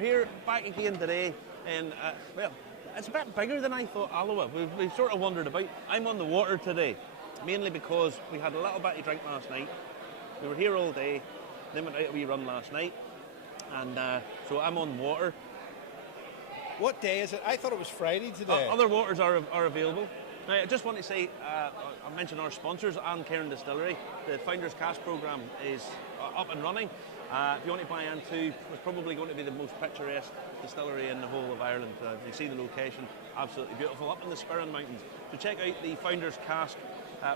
Here, back again today, and well, it's a bit bigger than I thought, Alloa. We've sort of wandered about. I'm on the water today, mainly because we had a little bit of drink last night. We were here all day, then went out a wee run last night, and so I'm on water. What day is it? I thought it was Friday today. Other waters are available. Now, I just want to say, I mentioned our sponsors, Anne Cairn Distillery. The Founders Cask programme is up and running. If you want to buy into, it's probably going to be the most picturesque distillery in the whole of Ireland. You see the location, absolutely beautiful, up in the Spurren Mountains. So check out the Founders Cask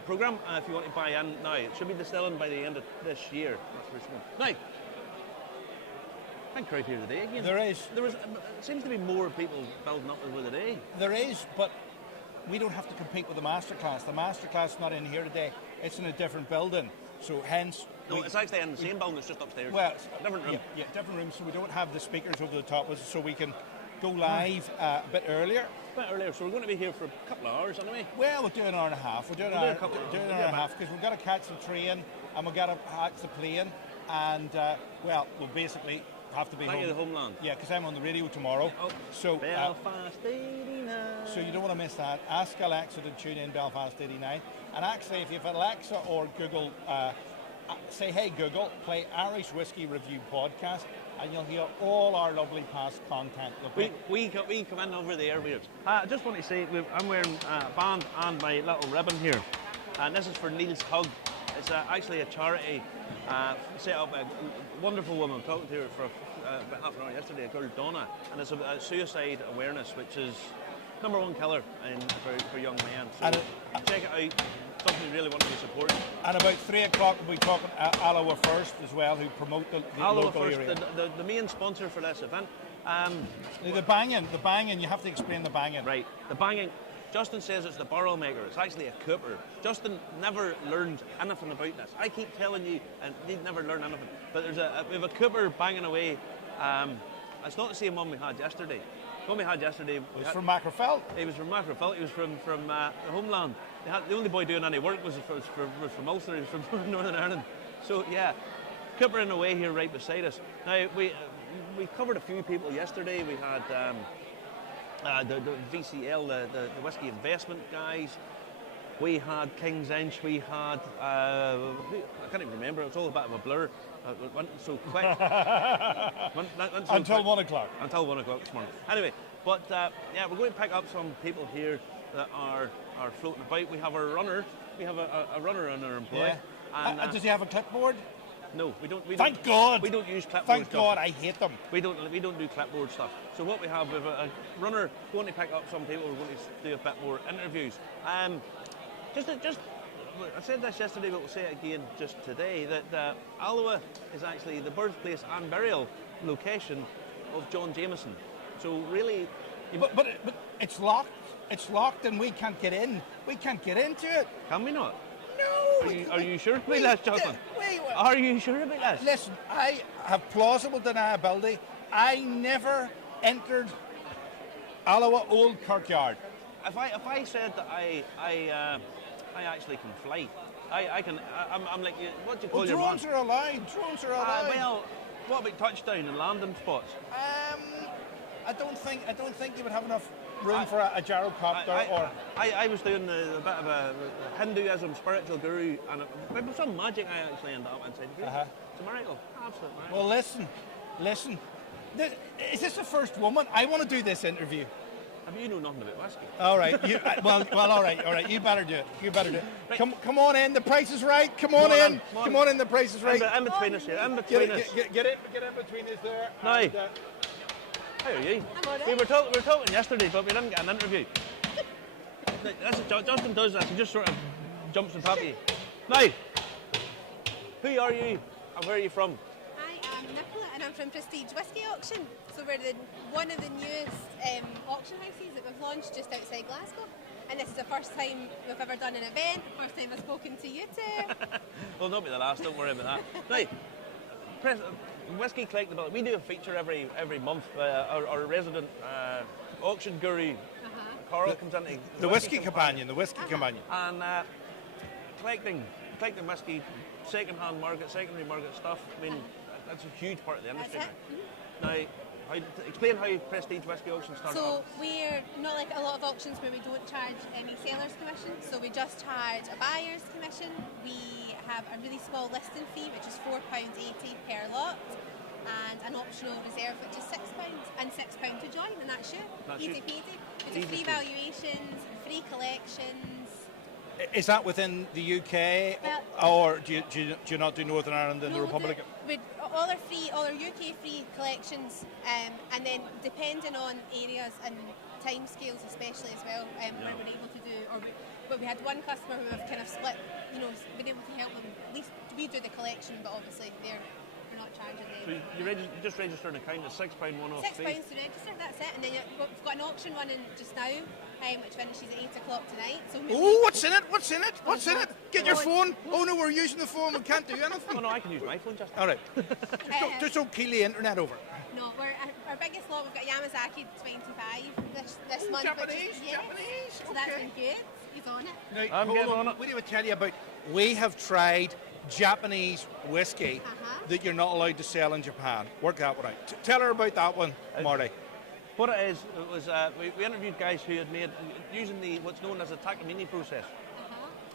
programme if you want to buy in now. It should be distilling by the end of this year. That's now, big crowd here today again. There is. It seems to be more people building up with the day. There is, but we don't have to compete with the masterclass. The masterclass is not in here today. It's in a different building. So hence... No, it's actually in the same building, it's just upstairs. Well, different room. Yeah, different room, so we don't have the speakers over the top, so we can go live a bit earlier. So we're going to be here for a couple of hours, anyway. Well, we'll do an hour and a half. We'll do an hour and a half, because we've got to catch the train, and we've got to catch the plane, and, well, we'll basically have to be back home. to the homeland. Yeah, because I'm on the radio tomorrow. Oh, so Belfast 89. So you don't want to miss that. Ask Alexa to tune in Belfast 89. And actually, if you have Alexa or Google, say, hey Google, play Irish Whisky Review Podcast, and you'll hear all our lovely past content. We come in over the airwaves. I just want to say, I'm wearing a band and my little ribbon here. And this is for Neil's Hug. It's actually a charity set up by a wonderful woman. I'm talking to her for about half an hour yesterday, a girl, Donna. And it's a suicide awareness, which is #1 killer for young men. So check it out. Something we really want to be supporting. And about 3 o'clock we'll be talking Alloa First as well, who promote the Alloa local First, area. The main sponsor for this event. The banging, you have to explain the banging. Right, the banging. Justin says it's the barrel maker. It's actually a cooper. Justin never learned anything about this. I keep telling you, and he'd never learn anything. But we have a cooper banging away. It's not the same one we had yesterday. The one we had yesterday... It was from Macrofelt. He was from Macrofelt. He was from the homeland. The only boy doing any work was from Ulster. He was from Northern Ireland. So, yeah, coopering away here right beside us. Now, we covered a few people yesterday. We had... the VCL, the Whisky Investment guys. We had King's Inch, we had, I can't even remember, it's all a bit of a blur. It went so quick. Until 1 o'clock. Until 1 o'clock this morning. Anyway, but yeah, we're going to pick up some people here that are floating about. We have our runner, we have a runner in our employ. Yeah. And does he have a clipboard? No, we don't. Thank God. We don't use clipboard Thank stuff. God, I hate them. We don't do clipboard stuff. So what we have a runner going to pick up some people. We're going to do a bit more interviews. Just I said this yesterday, but we'll say it again just today. That Alloa is actually the birthplace and burial location of John Jameson. So really, but it's locked. It's locked, and we can't get in. We can't get into it. Can we not? No. Are you sure about this, Justin? Are you sure about this? Listen, I have plausible deniability. I never entered Alloa Old Kirkyard. If I said that I actually can fly, I'm like, what do you call your man? Drones are allowed. Drones are allowed. Well, what about touchdown and landing spots? I don't think you would have enough room for a gyrocopter. I was doing a bit of a Hinduism spiritual guru, and with some magic I actually ended up inside the group. It's a miracle, absolute miracle. Well, listen. Is this the first woman? I want to do this interview. You know nothing about whiskey. All right. Well, all right. You better do it. Right. Come on in. The price is right. Come on in. Come on in. The price is right. In between us here. In between us. Get in between us there. Now, how are you? I'm all right. We were talking yesterday, but we didn't get an interview. That's what Justin does. That he just sort of jumps on top of you. Now, who are you and where are you from? I am Nicola, and I'm from Prestige Whisky Auction. So we're one of the newest auction houses that we've launched just outside Glasgow. And this is the first time we've ever done an event, first time I've spoken to you two. Well, not be the last, don't worry about that. Now, Whisky Collectability, we do a feature every month. Our resident auction guru, Carl, comes into the Whisky Companion. And collecting whisky, second-hand market, secondary market stuff, I mean, that's a huge part of the industry now. Now, Explain how Prestige Whisky Auction started. So we're not like a lot of auctions where we don't charge any seller's commission. So we just charge a buyer's commission. We have a really small listing fee, which is £4.80 per lot, and an optional reserve, which is £6, and £6 to join, and that's you. Easy peasy. We do free valuations, free collections. Is that within the UK, or do you not do Northern Ireland and the Republic? All our UK free collections, and then depending on areas and time scales especially as well, where we're able to do, but we had one customer who have kind of split, been able to help them, at least we do the collection, but obviously we're not charging them. So you just register an account at £6 one-off fee. £6 to register, that's it, and then we've got an auction running just now, which finishes at 8 o'clock tonight. So what's in it? What's in it? What's in it? Get your phone. Oh no, we're using the phone. We can't do anything. Oh no, I can use my phone just. All right. Just don't keel the internet over. No, our biggest lot, we've got Yamazaki 25 this month. Japanese. So that's been good. He's on it. Now, I'm getting on it. What do I tell you about? We have tried Japanese whiskey that you're not allowed to sell in Japan. Work that one out. Tell her about that one, Marty. What it is, it was we interviewed guys who had made using what's known as the Takamine process,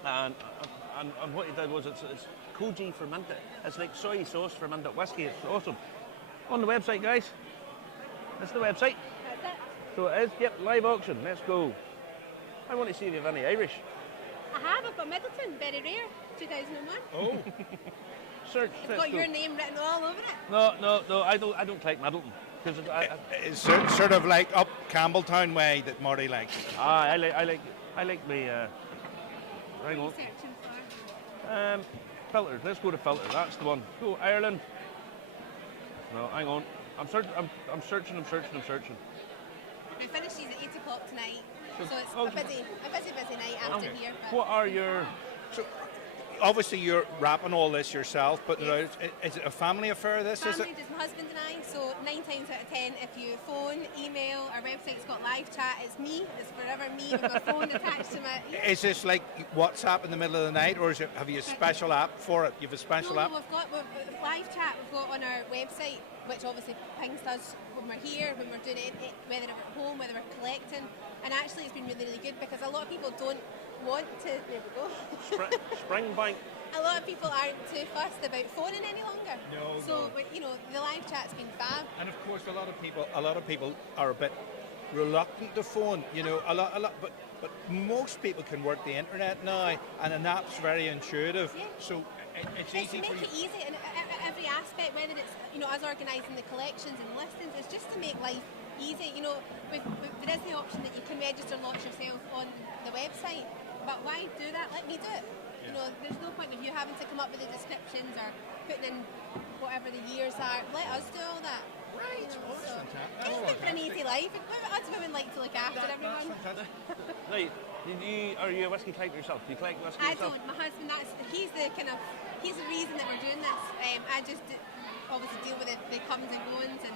and what he did was it's koji fermented. It's like soy sauce fermented whiskey. It's awesome. On the website, guys. That's the website. That's it. So it is. Yep, live auction. Let's go. I want to see if you have any Irish. I have. I've got Middleton, very rare, 2001. Oh. Search. It's got your name written all over it. No. I don't like Middleton. It's sort of like up Campbelltown way that Marty likes. I like the. Hang on. Searching for. Filters. Let's go to filter. That's the one. Go Ireland. No, hang on. I'm searching. It finishes at 8 o'clock tonight, so it's a busy night after here. But What are your? So, obviously, you're wrapping all this yourself, but Yes. is it a family affair? This is family, it? just my husband and I. So 9 times out of 10, if you phone, email, our website's got live chat. It's me. It's forever me with my phone attached to my. Yeah. Is this like WhatsApp in the middle of the night, or have you a special app for it? You have a special app? No, we've live chat. We've got on our website, which obviously pings us when we're here, when we're doing it, whether we're at home, whether we're collecting. And actually, it's been really, really good because a lot of people don't want to. There we go. Springbank. A lot of people aren't too fussed about phoning any longer. No. So, but, the live chat's been fab. And of course, a lot of people are a bit reluctant to phone. A lot, but most people can work the internet now, and an app's very intuitive. Yeah. So it's It's easy to for make you. it easy, and every aspect, whether it's us organising the collections and listings, it's just to make life easy. There is the option that you can register lots yourself on the website, but why do that? Let me do it. There's no point of you having to come up with the descriptions or putting in whatever the years are. Let us do all that. Right. It's good for an easy life. Us women like to look after everyone. Right. Are you a whiskey collector yourself? Do you collect whiskey I yourself? don't. My husband, he's the reason that we're doing this. I just obviously deal with the comes and goings and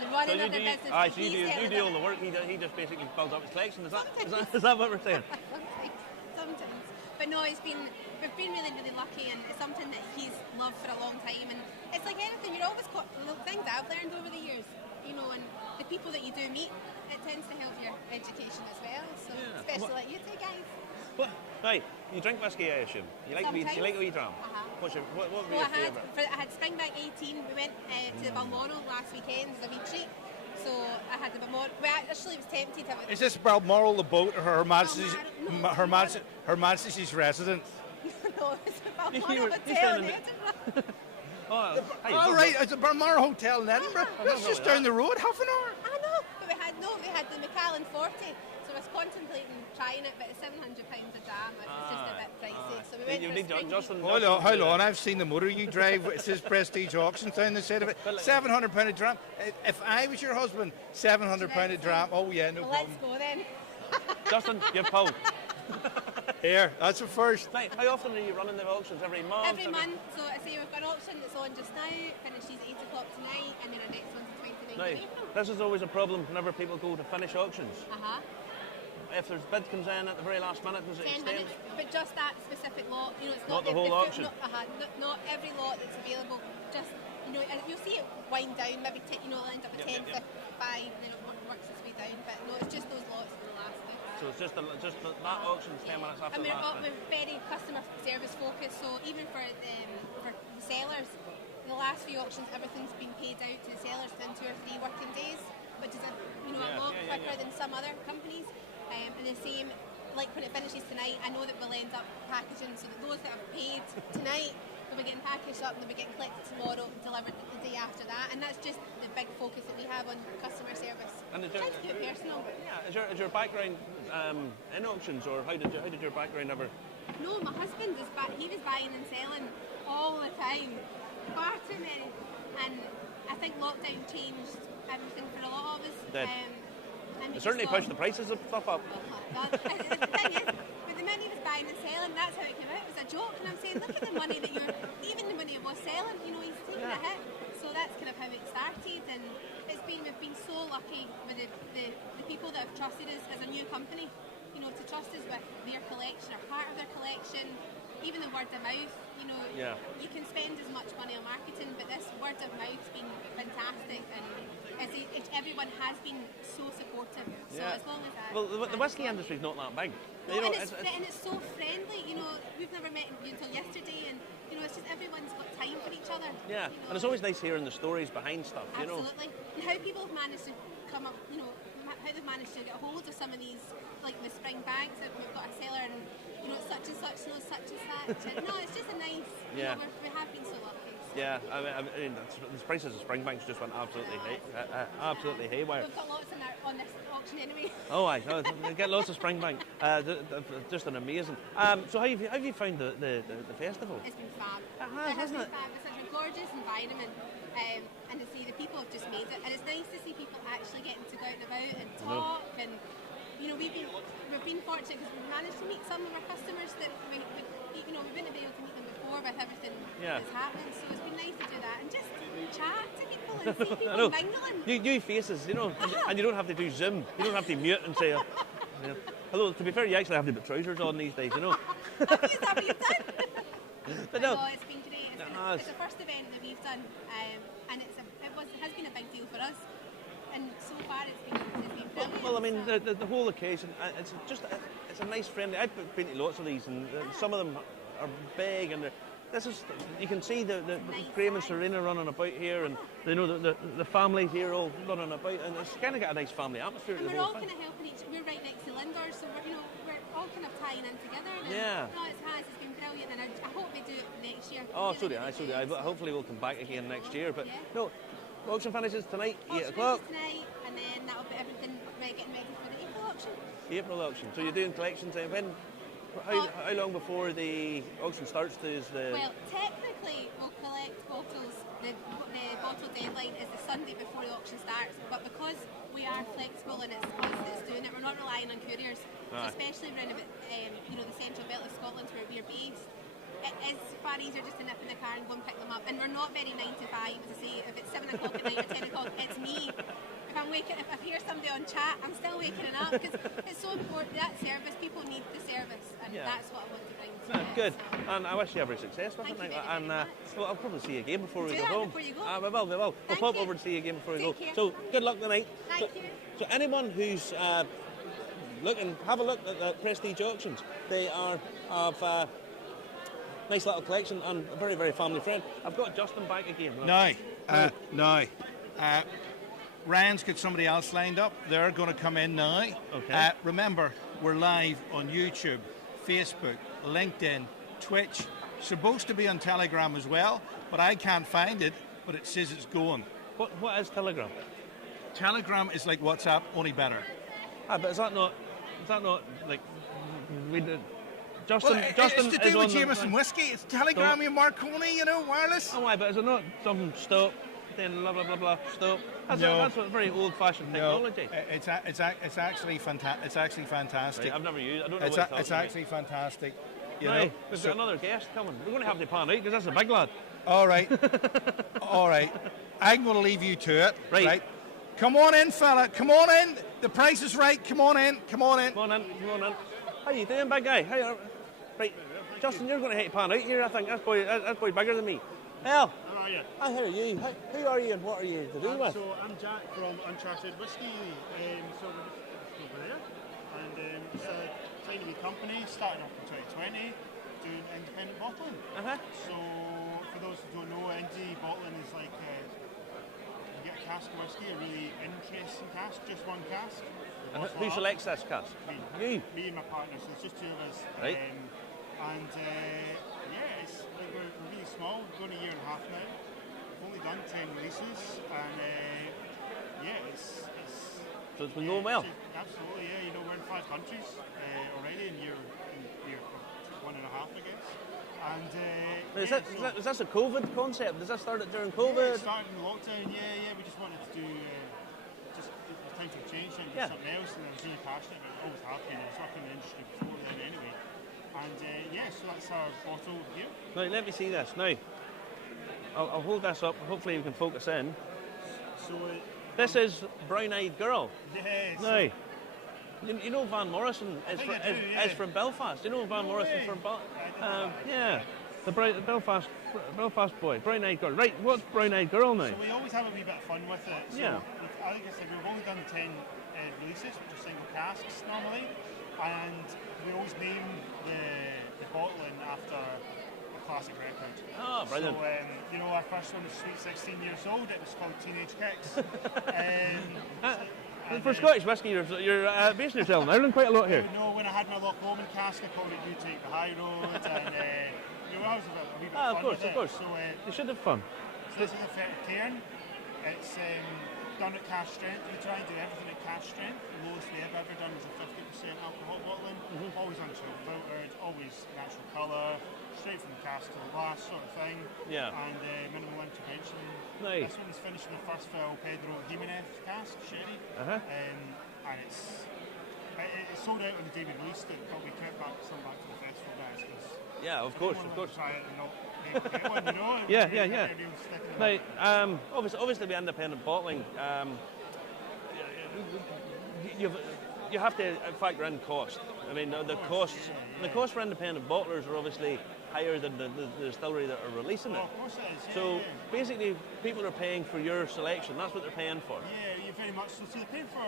the running of the business. So you do all the work. He just basically builds up his collection. Is that what we're saying? Sometimes. But no, we've been really, really lucky, and it's something that he's loved for a long time. And it's like anything, you're always got little things I've learned over the years, and the people that you do meet, it tends to help your education as well. So especially like you two guys. What? Right, you drink whiskey, I assume. You like a wee dram. What would be your favourite? I had Springbank 18. We went to the Balmoral last weekend as a wee treat. So I had the Balmoral. We actually was tempted to have it. Is this Balmoral the boat, or Her Majesty's no, Her Majesty's residence? No, it's the Balmoral Hotel in Edinburgh. All Right, it's a Balmoral Hotel in Edinburgh. That's just down the road, half an hour. I know, but we had the Macallan 40. So I was contemplating trying it, but it's £700 a dram. It's just a bit pricey. So we went for Justin. Hold on, I've seen the motor you drive. It says Prestige Auction down the side of it. £700 a dram. If I was your husband, £700 a dram. Oh yeah, no Well, problem. let's go then. Justin, give Paul. Here, that's a first. Right, how often are you running the auctions? Every month? Every month. So I say we've got an auction that's on just now. Finishes at 8 o'clock tonight, and then our next one's the 29th Now, of April. this is always a problem whenever people go to finish auctions. If there's bid comes in at the very last minute, does it 10 extend? minutes, but just that specific lot. It's Not the whole auction. Not every lot that's available. Just you know, and you'll see it wind down, maybe it'll end up with 10, 5, and then it works its way down. But no, it's just those lots that will last now. So it's just that auction's 10 minutes after and the last. we're very customer service focused, so even for the sellers, the last few auctions, everything's been paid out to the sellers within 2 or 3 working days, which is a lot quicker than some other companies. And the same, like when it finishes tonight, I know that we'll end up packaging so that those that have paid tonight will be getting packaged up and they'll be getting collected tomorrow, delivered the day after that, and that's just the big focus that we have on customer service. And Trying to keep it personal. Yeah, is your background in auctions, or how did your background ever? No, my husband he was buying and selling all the time, far too many, and I think lockdown changed everything for a lot of us. And It certainly pushed the prices of stuff up. The thing is, with the money he was buying and selling, that's how it came out. It was a joke, and I'm saying, look at the money that even the money he was selling, he's taking a hit. So that's kind of how it started, and we've been so lucky with the people that have trusted us as a new company, to trust us with their collection or part of their collection, even the word of mouth. You can spend as much money on marketing, but this word of mouth's been fantastic, and everyone has been so supportive. So as long as that. Well, the whiskey industry's not that big. No, and it's so friendly. We've never met you until yesterday, and it's just everyone's got time for each other. Yeah, and it's always nice hearing the stories behind stuff. Absolutely, and how people have managed to come up. How they've managed to get a hold of some of these, like the spring bags that we've got a seller, and such and such knows such and such. And no, it's just a nice. We have been so lucky. So. Yeah, I mean, the prices of spring banks just went absolutely haywire. We've got lots on this auction anyway. Oh, I get lots of spring bank. Just an amazing. So how have you found the festival? It's been fab. It has, hasn't it? Fab. It's such a gorgeous environment, and to see the people have just made it. And it's nice to see people actually getting to go out and about and talk. And we've been fortunate because we've managed to meet some of our customers that we wouldn't have been able to meet them before with everything that's happening. So it's been nice to do that and just chat to people and see people mingling. New faces, and you don't have to do Zoom. You don't have to mute and say, hello. To be fair, you actually have to put trousers on these days, Have you done? But no, it's been great. It's the first event that we've done, and it has been a big deal for us. And so far, it's been brilliant. Well, I mean, the whole occasion, it's a nice, friendly. I've been to lots of these, and some of them are big, and you can see the Graham and Serena running about here, and the families here all running about, and it's kind of got a nice family atmosphere. And we're all kind of helping we're right next to Lindor, so we're all kind of tying in together. And it's been brilliant, and I hope they do it next year. Oh, so do I. Hopefully we'll come back again next year. But no, auction finishes tonight, 8 o'clock. Tonight, and then that'll be everything getting ready for the April auction. The April auction. So you're doing collections, and how long before the auction starts? Well, technically we'll collect bottles. The bottle deadline is the Sunday before the auction starts, but because we are flexible and it's us that's doing it, we're not relying on couriers. So especially around about the central belt of Scotland where we're based, it is far easier just to nip in the car and go and pick them up. And we're not very 9 to 5, as I say. If it's 7 o'clock at night or 10 o'clock, it's me. If I hear somebody on chat, I'm still waking up because it's so important. That service, people need the service, and that's what I want to bring to it. Good, so. and I wish you every success with it. And well, I'll probably see you again before we go home. Before you go. We will. We'll pop over and see you again before we go. Care. So good luck tonight. Thank you. So anyone who's have a look at the Prestige auctions. They are of nice little collection and a very, very family friend. I've got Justin back again. No. Ryan's got somebody else lined up. They're going to come in now. Okay. Remember, we're live on YouTube, Facebook, LinkedIn, Twitch. Supposed to be on Telegram as well, but I can't find it, but it says it's going. What is Telegram? Telegram is like WhatsApp, only better. But is that not like Justin? It's to do with Jameson Whisky. It's Telegram and Marconi, wireless. Oh, why? But is it not something stop? Then blah blah blah blah stop. That's a very old-fashioned technology. It's actually fantastic. It's actually fantastic. Right, I've never used. I don't know. It's actually fantastic. We've got another guest coming. We're going to have to pan out because that's a big lad. All right. I'm going to leave you to it. Right. Come on in, fella. Come on in. The price is right. Come on in. Come on in. How you doing, big guy? Right, Justin, you're going to hit pan out here. I think that boy's bigger than me. Hell. are you? I hear you. Who are you and what are you to do with? So I'm Jack from Untitled Whisky. So we're just over there, and it's a tiny wee company starting up in 2020, doing independent bottling. So for those who don't know, indie bottling is like you get a cask of whisky, a really interesting cask, just one cask. And who selects this cask? Me. You. Me and my partner. So it's just two of us. Right. Yeah, it's like we're really small. We've done a year and a half now. We've only done 10 releases, and it's So it's been going well. Absolutely, yeah. You know, we're in 5 countries already in year 1.5, I guess. And is this a COVID concept? Does that start during Yeah, COVID? it started in lockdown. Yeah. We just wanted to do just it was time for a change and do something else. And I was really passionate about it. Always have been. I was working in the industry before then anyway. And so that's our bottle here. Now let me see this. Now I'll hold this up. Hopefully we can focus in. So this is Brown Eyed Girl. Yes. Now, you know Van Morrison is from Belfast. You know Van Morrison from yeah, the Belfast boy, Brown Eyed Girl. Right, what's Brown Eyed Girl now? So we always have a wee bit of fun with it. So yeah. Like I said, we've only done 10 releases, which are single casks normally, and we always name the bottling after a classic record. Oh, brilliant. So, our first one was Sweet 16 Years Old. It was called Teenage Kicks. For Scottish whisky, you're basing yourself in Ireland quite a lot here. No, when I had my Loch Lomond cask, I called it You Take the High Road, and I was a wee bit of fun with it. Of course. So, you should have fun. So this is a 30 cairn. It's done at cask strength. We try and do everything at cask strength. The lowest we have ever done is a 50% alcohol bottling. Always unchilled filtered, always natural colour, straight from the cask to the glass sort of thing. Yeah. And minimal intervention. Nice. This one is finished with the first fill Pedro Jimenez cask, sherry. And it's sold out on the day we released it, but we kept some back to the festival guys. Yeah, of course. Try it and not get one, Yeah. Now, obviously, with independent bottling, you have to factor in cost. I mean, the costs for independent bottlers are obviously higher than the distillery that are releasing it. Of course it is. So basically, people are paying for your selection. That's what they're paying for. Yeah, you're very much so. So they're paying for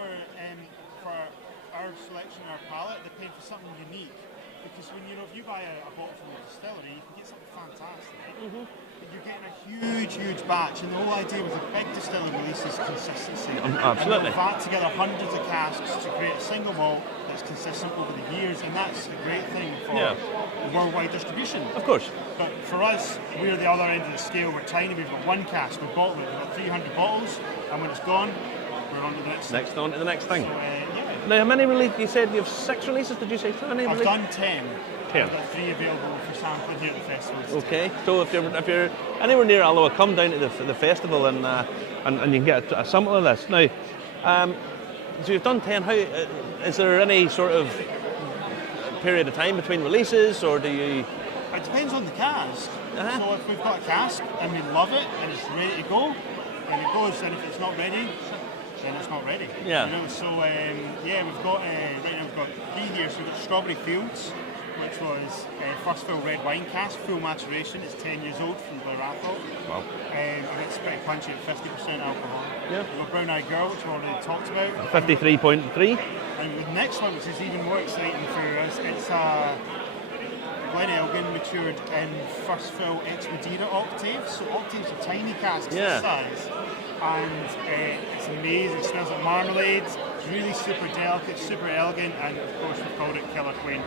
our selection, our palate. They're paying for something unique. Because if you buy a bottle from a distillery, you can get something fantastic. But you're getting a huge batch, and the whole idea with a big distillery release is consistency. Absolutely. And vat together hundreds of casks to create a single malt that's consistent over the years, and that's a great thing for worldwide distribution. Of course. But for us, we're the other end of the scale. We're tiny. We've got one cask. We've got 300 bottles, and when it's gone, we're on to the next. On to the next thing. So, Now, how many releases? You said you have 6 releases. Did you say how many? I've done 10. 10. I've got 3 available for sampling here at the festival. Okay, so if you're anywhere near Alloa, come down to the festival and you can get a sample of this. Now, so you've done 10. How is there any sort of period of time between releases, or do you? It depends on the cask. So if we've got a cask and we love it and it's ready to go, then it goes. And if it's not ready, then it's not ready. Yeah. So we've got right now we've got 3 here. So we've got Strawberry Fields, which was first fill red wine cask, full maturation. It's 10 years old from Blairathol. Wow. And it's pretty punchy at 50% alcohol. Yeah. We've got Brown Eyed Girl, which we already talked about. 53.3. And the next one, which is even more exciting for us, it's Glen Elgin matured in first fill ex Madeira octaves. So octaves are tiny casks this size. And it's amazing. It smells like marmalade. It's really super delicate, super elegant, and of course we've called it Killer Queen.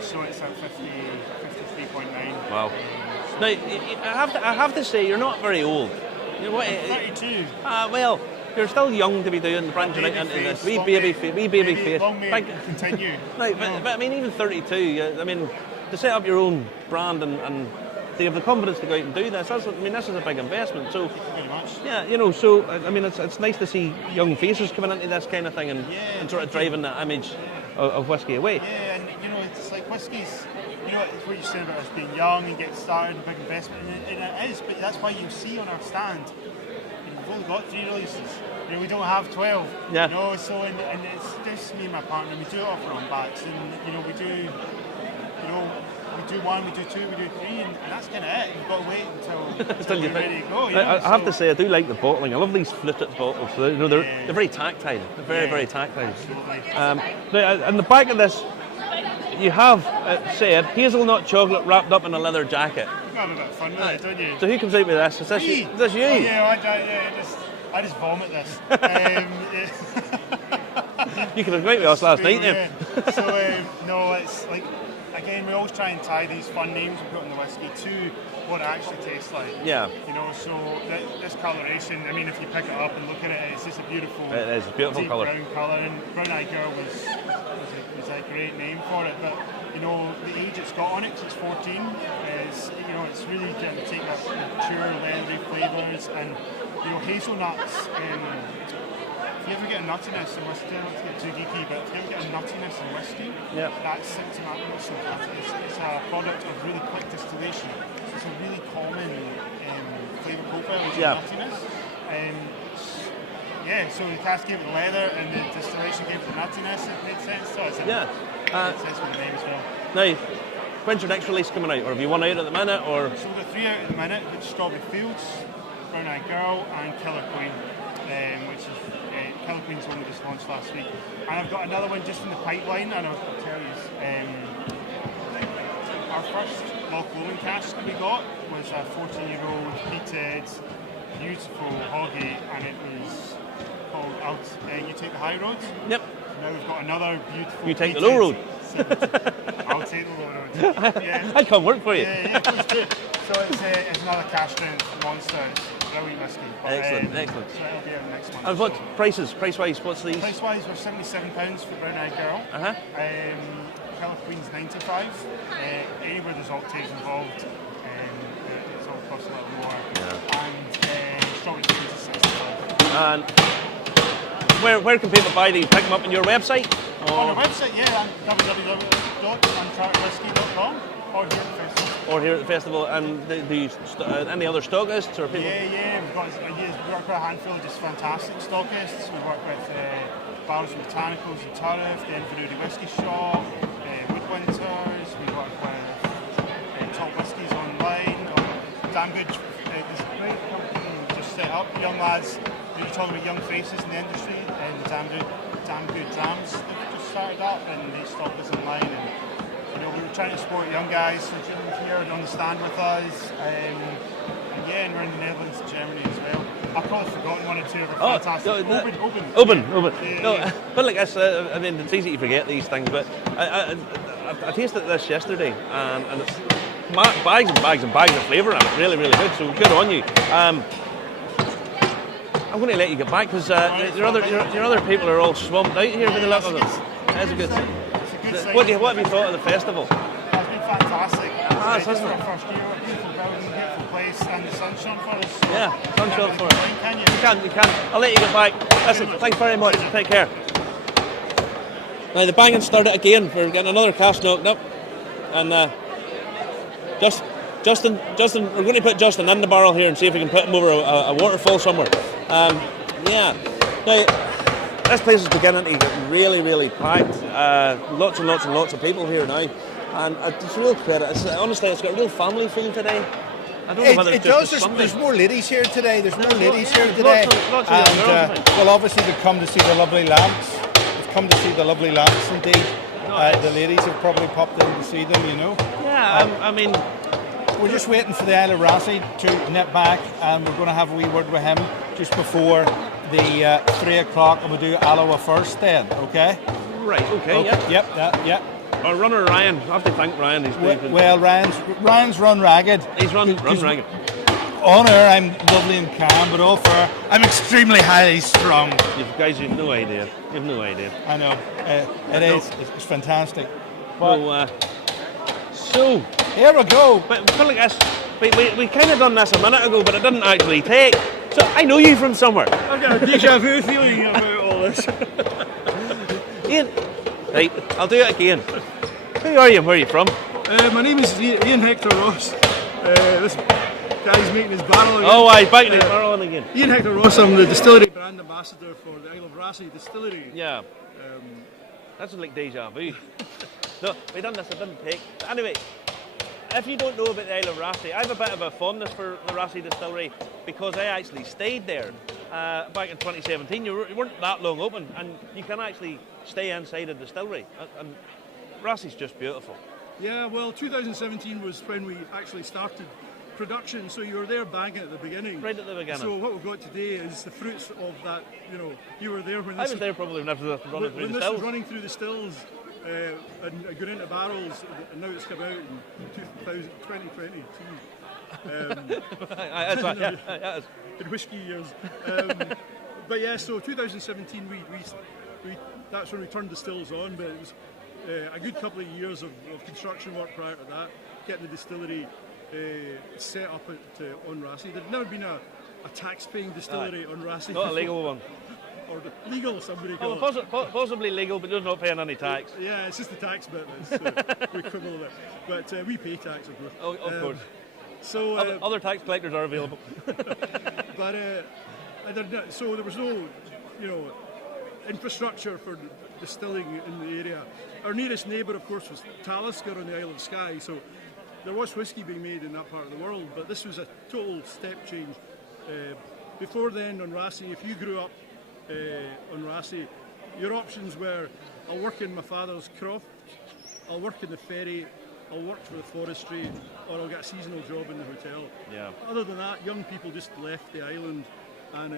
So it's at 53.9. Wow. Now I have to say you're not very old. I'm 32. Well, you're still young to be doing the branching out into this wee baby face. Long may continue. Right, but I mean, even 32. I mean, to set up your own brand and to have the confidence to go out and do this. This is a big investment. So, very much. Yeah, so I mean, it's nice to see young faces coming into this kind of thing and sort of driving that image of whisky away. Yeah, and it's like whiskies. It's what you said about us being young and getting started, a big investment, and it is. But that's why you see on our stand, we've only got 3 releases. We don't have 12. Yeah. So and it's just me and my partner. We do it off our own backs, and we do. We do 1, we do 2, we do 3, and that's kind of it. You've got to wait until you you're ready to go. You know? I have to say, I do like the bottling. I love these fluted bottles. They're very tactile. They're very tactile. Now, in the back of this, you have said hazelnut chocolate wrapped up in a leather jacket. You have a bit of fun with it, don't you? So who comes out with this? Is this you? Is this you? Oh, yeah, I just vomit this. You could have been with us last night then. So, no, it's like, again, we always try and tie these fun names we put in the whiskey to what it actually tastes like. Yeah. You know, so this coloration, I mean, if you pick it up and look at it, it's just a beautiful, It is a beautiful deep colour. brown colour. And Brown Eyed Girl was a great name for it. But, you know, the age it's got on it, 'cause it's 14, is, you know, it's really going to take that mature, leathery flavours. And, you know, hazelnuts, if you ever get a nuttiness in whiskey, not to get too geeky, but if you ever get a nuttiness in whiskey, that's symptomatic. It's a product of really quick distillation. It's a really common flavour profile, which is nuttiness. So the cask gave it the leather and the distillation gave it the nuttiness. It made sense. So it's sense with the name as well. Now, when's your next release coming out? Or have you one out at the minute? Or So we've got 3 out at the minute, which is Strawberry Fields, Brown Eyed Girl, and Killer Queen, which is Killer Queen's one we just launched last week. And I've got another one just in the pipeline, and I'll tell you, our first Loch Lomond cask we got was a 14-year-old peated, beautiful hoggy, and it was called You Take the High Road. Yep. Now we've got another beautiful. You take the low road. I'll take the low road. Yeah. I'd come work for you. Yeah, please do. So it's another cash strength monster. It's brilliant whiskey. Excellent. So it'll be out next month. And what price-wise, what's these? Price-wise, we're £77 for Brown Eyed Girl. Killer Queen's 95. Anywhere there's octaves involved, it's all costs a little more. Yeah. And Strawberry Fields is 65. And where can people buy these? Pick them up on your website? On our website, www.untitled.com or here at the festival. And do you any other stockists or people? Yeah. We work with a handful of just fantastic stockists. We work with Barrels and Botanicals and Turriff, the Inverurie Whisky Shop, Woodwinters. We work with Top Whiskies Online. Damn Good. There's a great company we just set up. Young lads. You're talking about young faces in the industry, and Damn Good Drams they've just started up, and they stock us online. And you know, we were trying to support young guys, so Jim here to understand with us. And we're in the Netherlands and Germany as well. I've probably forgotten one or two of our fantastic. Open. But like I mean, it's easy to forget these things. But I tasted this yesterday, and it's bags and bags and bags of flavour, and it's really good. So good on you. I'm going to let you get back because your other people are all swamped out here with the look of them. That's a good thing. What have you thought of the festival? It's been fantastic. Hasn't This is it? our first year. A beautiful building, beautiful place, and the sun's shone for us. So Yeah, sun's shone for us. Can you? You can. I'll let you get back. Listen, thanks very much. Take care. Now the banging started again. We're getting another cask knocked up, and Justin, we're going to put Justin in the barrel here and see if we can put him over a waterfall somewhere. Now, this place is beginning to get really packed. Lots and lots of people here now. And it's real credit. Honestly, it's got a real family feel today. I don't know whether it's just Sunday. There's more ladies here today. Lots of young girls, I think. Well, obviously they've come to see the lovely lamps. They've come to see the lovely lamps indeed. The ladies have probably popped in to see them, you know. Yeah, I mean... We're just waiting for the Isle of Rossi to nip back, and we're going to have a wee word with him just before the 3 o'clock, and we'll do Alloa first then, okay? Right, okay. Yep. Our runner Ryan, I have to thank Ryan. Well, Ryan's run ragged. He's run ragged. On air, I'm lovely and calm, but off air, I'm extremely highly strung. You guys, you've no idea. I know. It's fantastic. But, so here we go. But like this, we kind of done this a minute ago, but it didn't actually take. So I know you from somewhere. I've got a deja vu feeling about all this. Ian, right, I'll do it again. Who are you and where are you from? My name is Ian Hector Ross. This guy's making his barrel again. Oh, he's back in his barrel again. Ian Hector Ross, I'm the distillery brand ambassador for the Isle of Rossi distillery. Yeah. That's like deja vu. No, we done this, it didn't take. Anyway, if you don't know about the Isle of Raasay, I have a bit of a fondness for the Raasay distillery because I actually stayed there back in 2017. You weren't that long open, and you can actually stay inside a distillery. And Raasay's just beautiful. Yeah, well, 2017 was when we actually started production, so you were there bang at the beginning. Right at the beginning. So what we've got today is the fruits of that. You were there when I was there probably when this was running through the this stills. was running through the stills and going into barrels, and now it's come out in 2020. In whiskey years. But yeah, so 2017 we that's when we turned the stills on, but it was a good couple of years of construction work prior to that, getting the distillery set up on Raasay. There'd never been a tax-paying distillery on Raasay. Not a legal one. Or legal, somebody call it. Possibly legal, but you're not paying any tax. Yeah, it's just the tax bit that's we quibble with. But we pay tax, of course. Oh, of course. So other tax collectors are available. But so there was no, infrastructure for distilling in the area. Our nearest neighbour, of course, was Talisker on the Isle of Skye. So there was whiskey being made in that part of the world, but this was a total step change. Before then, on Raasay, if you grew up on Raasay, your options were: I'll work in my father's croft, I'll work in the ferry, I'll work for the forestry, or I'll get a seasonal job in the hotel. Yeah. Other than that, young people just left the island, and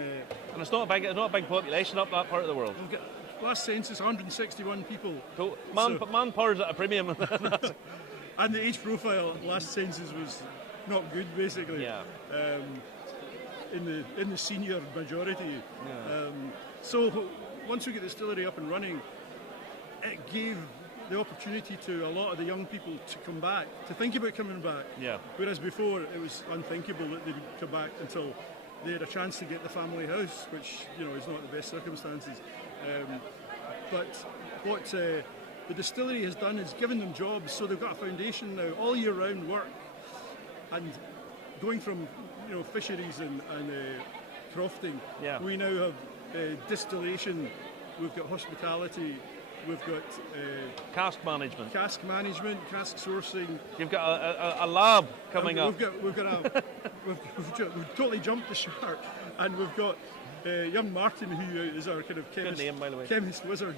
it's not a big population up that part of the world. we've got last census 161 people. So manpower's at a premium. And the age profile last census was not good, basically. Yeah. In the senior majority. Yeah. So once we get the distillery up and running, it gave the opportunity to a lot of the young people to come back, to think about coming back. Yeah. Whereas before it was unthinkable that they'd come back until they had a chance to get the family house, which is not the best circumstances. But what the distillery has done is given them jobs, so they've got a foundation now, all year round work, and going from fisheries and crofting. Yeah. We now have distillation, we've got hospitality, we've got cask management, cask sourcing. You've got a lab coming up. We've totally jumped the shark, and we've got young Martin, who is our kind of chemist, good name, by the way. Chemist wizard.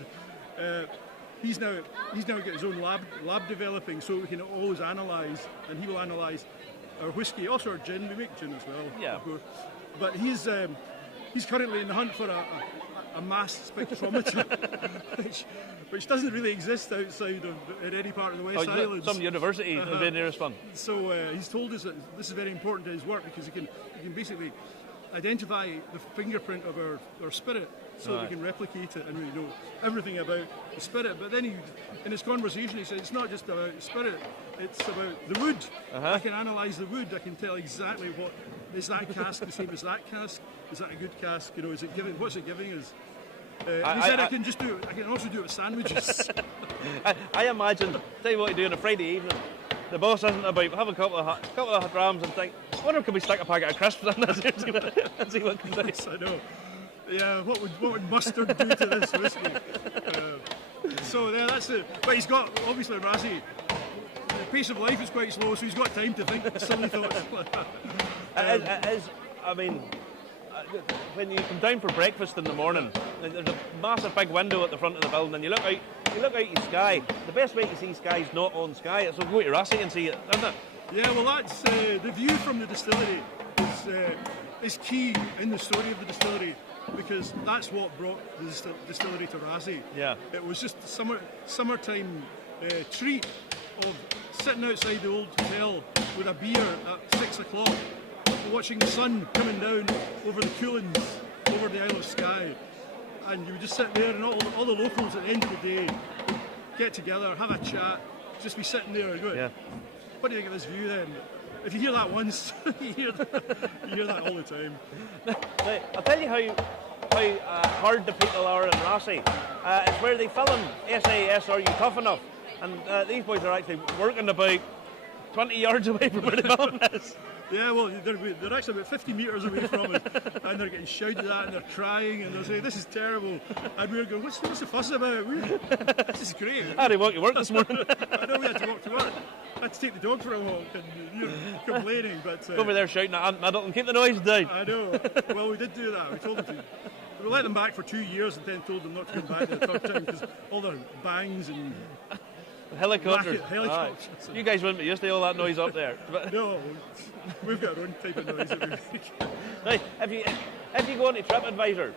He's now got his own lab developing, so we can always analyse, and he will analyse our whiskey, also our gin. We make gin as well. Yeah. But he's currently in the hunt for a mass spectrometer, which doesn't really exist outside in any part of the West Islands. Some university would be nearest one. So he's told us that this is very important to his work, because he can basically identify the fingerprint of our spirit, so we can replicate it, and we know everything about the spirit. But then in his conversation, he said it's not just about spirit, it's about the wood. I can analyse the wood. I can tell exactly what is that cask the same as that cask. Is that a good cask? Is it giving? What's it giving us? He said I can also do it with sandwiches. I imagine. Tell you what you do on a Friday evening. The boss isn't about. Have a couple of rams and think, I wonder can we stick a packet of crisps in this and see what comes out. I know. Yeah, what would mustard do to this whiskey? So yeah, that's it. But he's got, obviously, Raasay, the pace of life is quite slow, so he's got time to think silly thoughts. It is. I mean, when you come down for breakfast in the morning, there's a massive big window at the front of the building, and you look out to Skye. The best way to see Skye is not on Skye, so go to Raasay and see it, isn't it? Yeah, well, that's the view from the distillery is key in the story of the distillery, because that's what brought the distillery to Raasay. Yeah. It was just a summertime treat of sitting outside the old hotel with a beer at 6 o'clock, watching the sun coming down over the Coolins, over the Isle of Skye, and you would just sit there, and all the locals at the end of the day get together, have a chat, just be sitting there and going, what do you think of this view then? If you hear that once, you hear that all the time. Right, I'll tell you how hard the people are in Raasay. It's where they film SAS Are You Tough Enough? And these boys are actually working about 20 yards away from where they film this. Yeah, well, they're actually about 50 metres away from us, and they're getting shouted at, and they're crying, and they're saying, this is terrible. And we're going, what's the fuss about? This is great. I had to walk to work this morning. I know we had to walk to work. had to take the dog for a walk, and you're complaining, but... Over there shouting at Aunt Middleton, keep the noise down. I know. Well, we did do that. We told them to. We let them back for 2 years and then told them not to come back the third time because all their bangs and Helicopters. helicopters. You guys wouldn't be used to all that noise up there. No, we've got our own type of noise that we make. Now, if you go onto TripAdvisor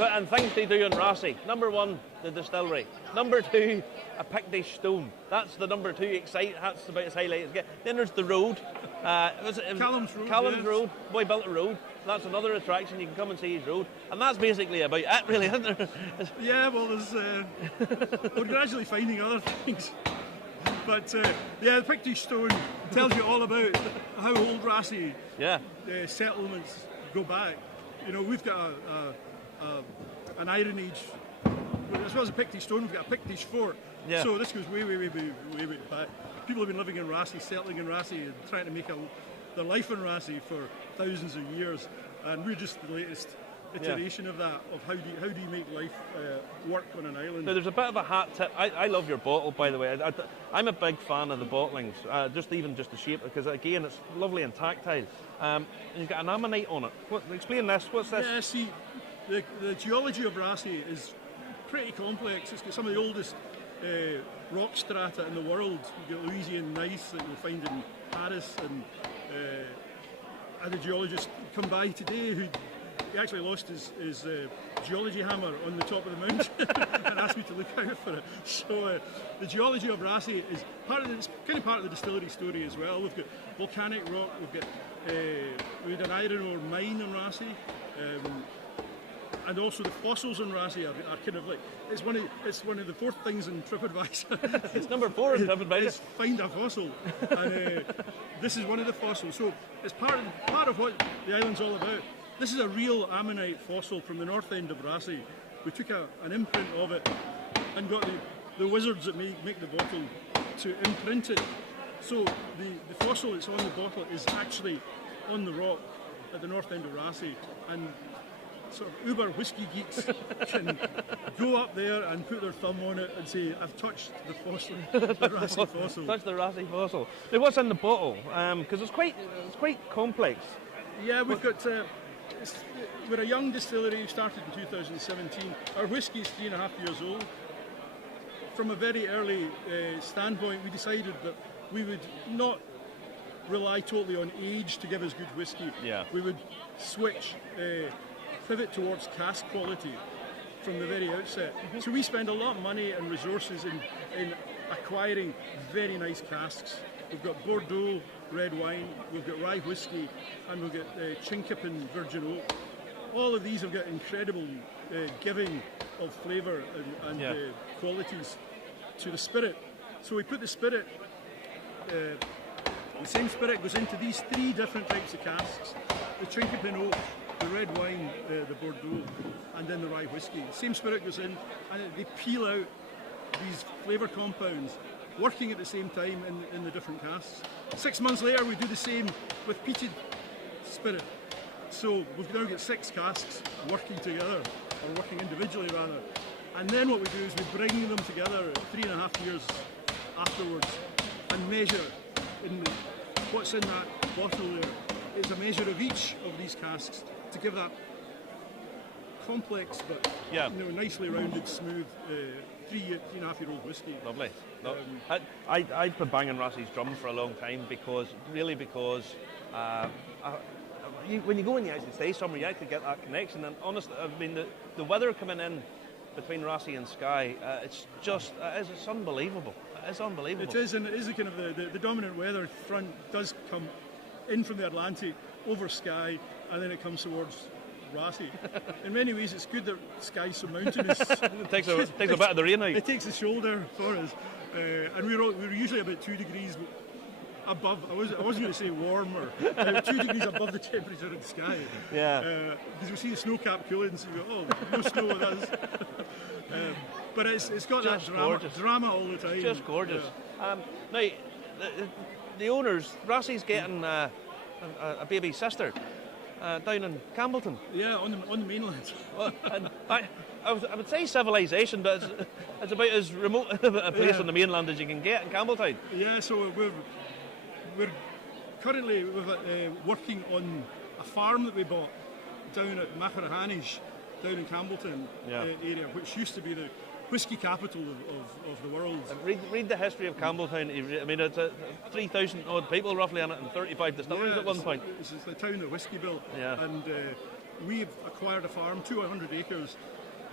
and things they do in Rossi, number 1, the distillery. Number 2, a Pictish stone. That's the number 2 that's about as highlighted as get. Then there's the road. Callum's Road. Callum's yes. Road. Boy built a road. That's another attraction. You can come and see his road. And that's basically about it, really, isn't there? Yeah, well, we're gradually finding other things. But the Pictish stone tells you all about how old Rossi settlements go back. You know, we've got an Iron Age, as well as a Pictish stone, we've got a Pictish fort. Yeah. So this goes way back. People have been living in Rossi, settling in Rossi, and trying to make their life in Rossi for thousands of years. And we're just the latest iteration of that, of how do you make life work on an island. Now, there's a bit of a hat tip. I love your bottle, by the way. I'm a big fan of the bottlings, just the shape, because again, it's lovely and tactile. And you've got an ammonite on it. Explain this. What's this? Yeah, see, the geology of Rossi is pretty complex. It's got some of the oldest rock strata in the world. You've got Louisian gneiss that you'll find in Paris, and I had a geologist come by today who he actually lost his geology hammer on the top of the mountain and asked me to look out for it. So the geology of Rossi is part of the distillery story as well. We've got volcanic rock, we had an iron ore mine in Rossi, and also the fossils in Rossi are kind of like it's one of the 4th things in TripAdvisor. It's number 4 in TripAdvisor. It's find a fossil, and this is one of the fossils. So it's part of what the island's all about. This is a real ammonite fossil from the north end of Rossi. We took an imprint of it and got the wizards that make the bottle to imprint it. So the fossil that's on the bottle is actually on the rock at the north end of Rossi, and sort of uber whiskey geeks can go up there and put their thumb on it and say, I've touched the fossil, the Rossi fossil. Touched the Rossi fossil. Now, what's in the bottle? Because it's quite complex. Yeah, we've got... we're a young distillery, started in 2017. Our whiskey is 3.5 years old. From a very early standpoint, we decided that we would not rely totally on age to give us good whiskey. Yeah. We would pivot towards cask quality from the very outset. Mm-hmm. So we spend a lot of money and resources in acquiring very nice casks. We've got Bordeaux red wine, we've got rye whiskey, and we've got Chinkippin virgin oak. All of these have got incredible giving of flavour and qualities to the spirit. So we put the spirit, the same spirit goes into these 3 different types of casks: the Chinkippin oak, the red wine, the Bordeaux, and then the rye whiskey. The same spirit goes in, and they peel out these flavour compounds, working at the same time in the different casks. 6 months later, we do the same with peated spirit. So we've now got 6 casks working together, or working individually rather. And then what we do is we bring them together 3.5 years afterwards and measure what's in that bottle there. It's a measure of each of these casks to give that complex but nicely rounded, smooth 3.5-year-old whiskey. Lovely. No, I've been banging Rossi's drum for a long time because when you go and you actually stay somewhere, you actually get that connection. And honestly, I mean, the weather coming in between Rossi and Skye, it's unbelievable. It's unbelievable. It is, and it is kind of the dominant weather front does come in from the Atlantic over Skye, and then it comes towards Rossi. In many ways, it's good that Skye's so mountainous. It takes a bit of the rain out. It takes the shoulder for us, and we're usually about 2 degrees above. I wasn't going to say warmer. 2 degrees above the temperature in Skye. Yeah. Because we see the snow-capped Coolins, and we go, oh, no snow with us. But it's got just that drama all the time. Just gorgeous. Yeah. Now, the owners, Rossi's getting a baby sister down in Campbellton. Yeah, on the mainland. I would say civilization, but it's about as remote a place on the mainland as you can get in Campbelltown. Yeah, so we're currently working on a farm that we bought down at Clackmannanshire, down in Campbelltown area, which used to be the whisky capital of the world. Read the history of Campbelltown. I mean, it's 3,000 odd people roughly in it, and 35 distilleries at one point. It's the town that Whisky built, and we've acquired a farm, 200 acres,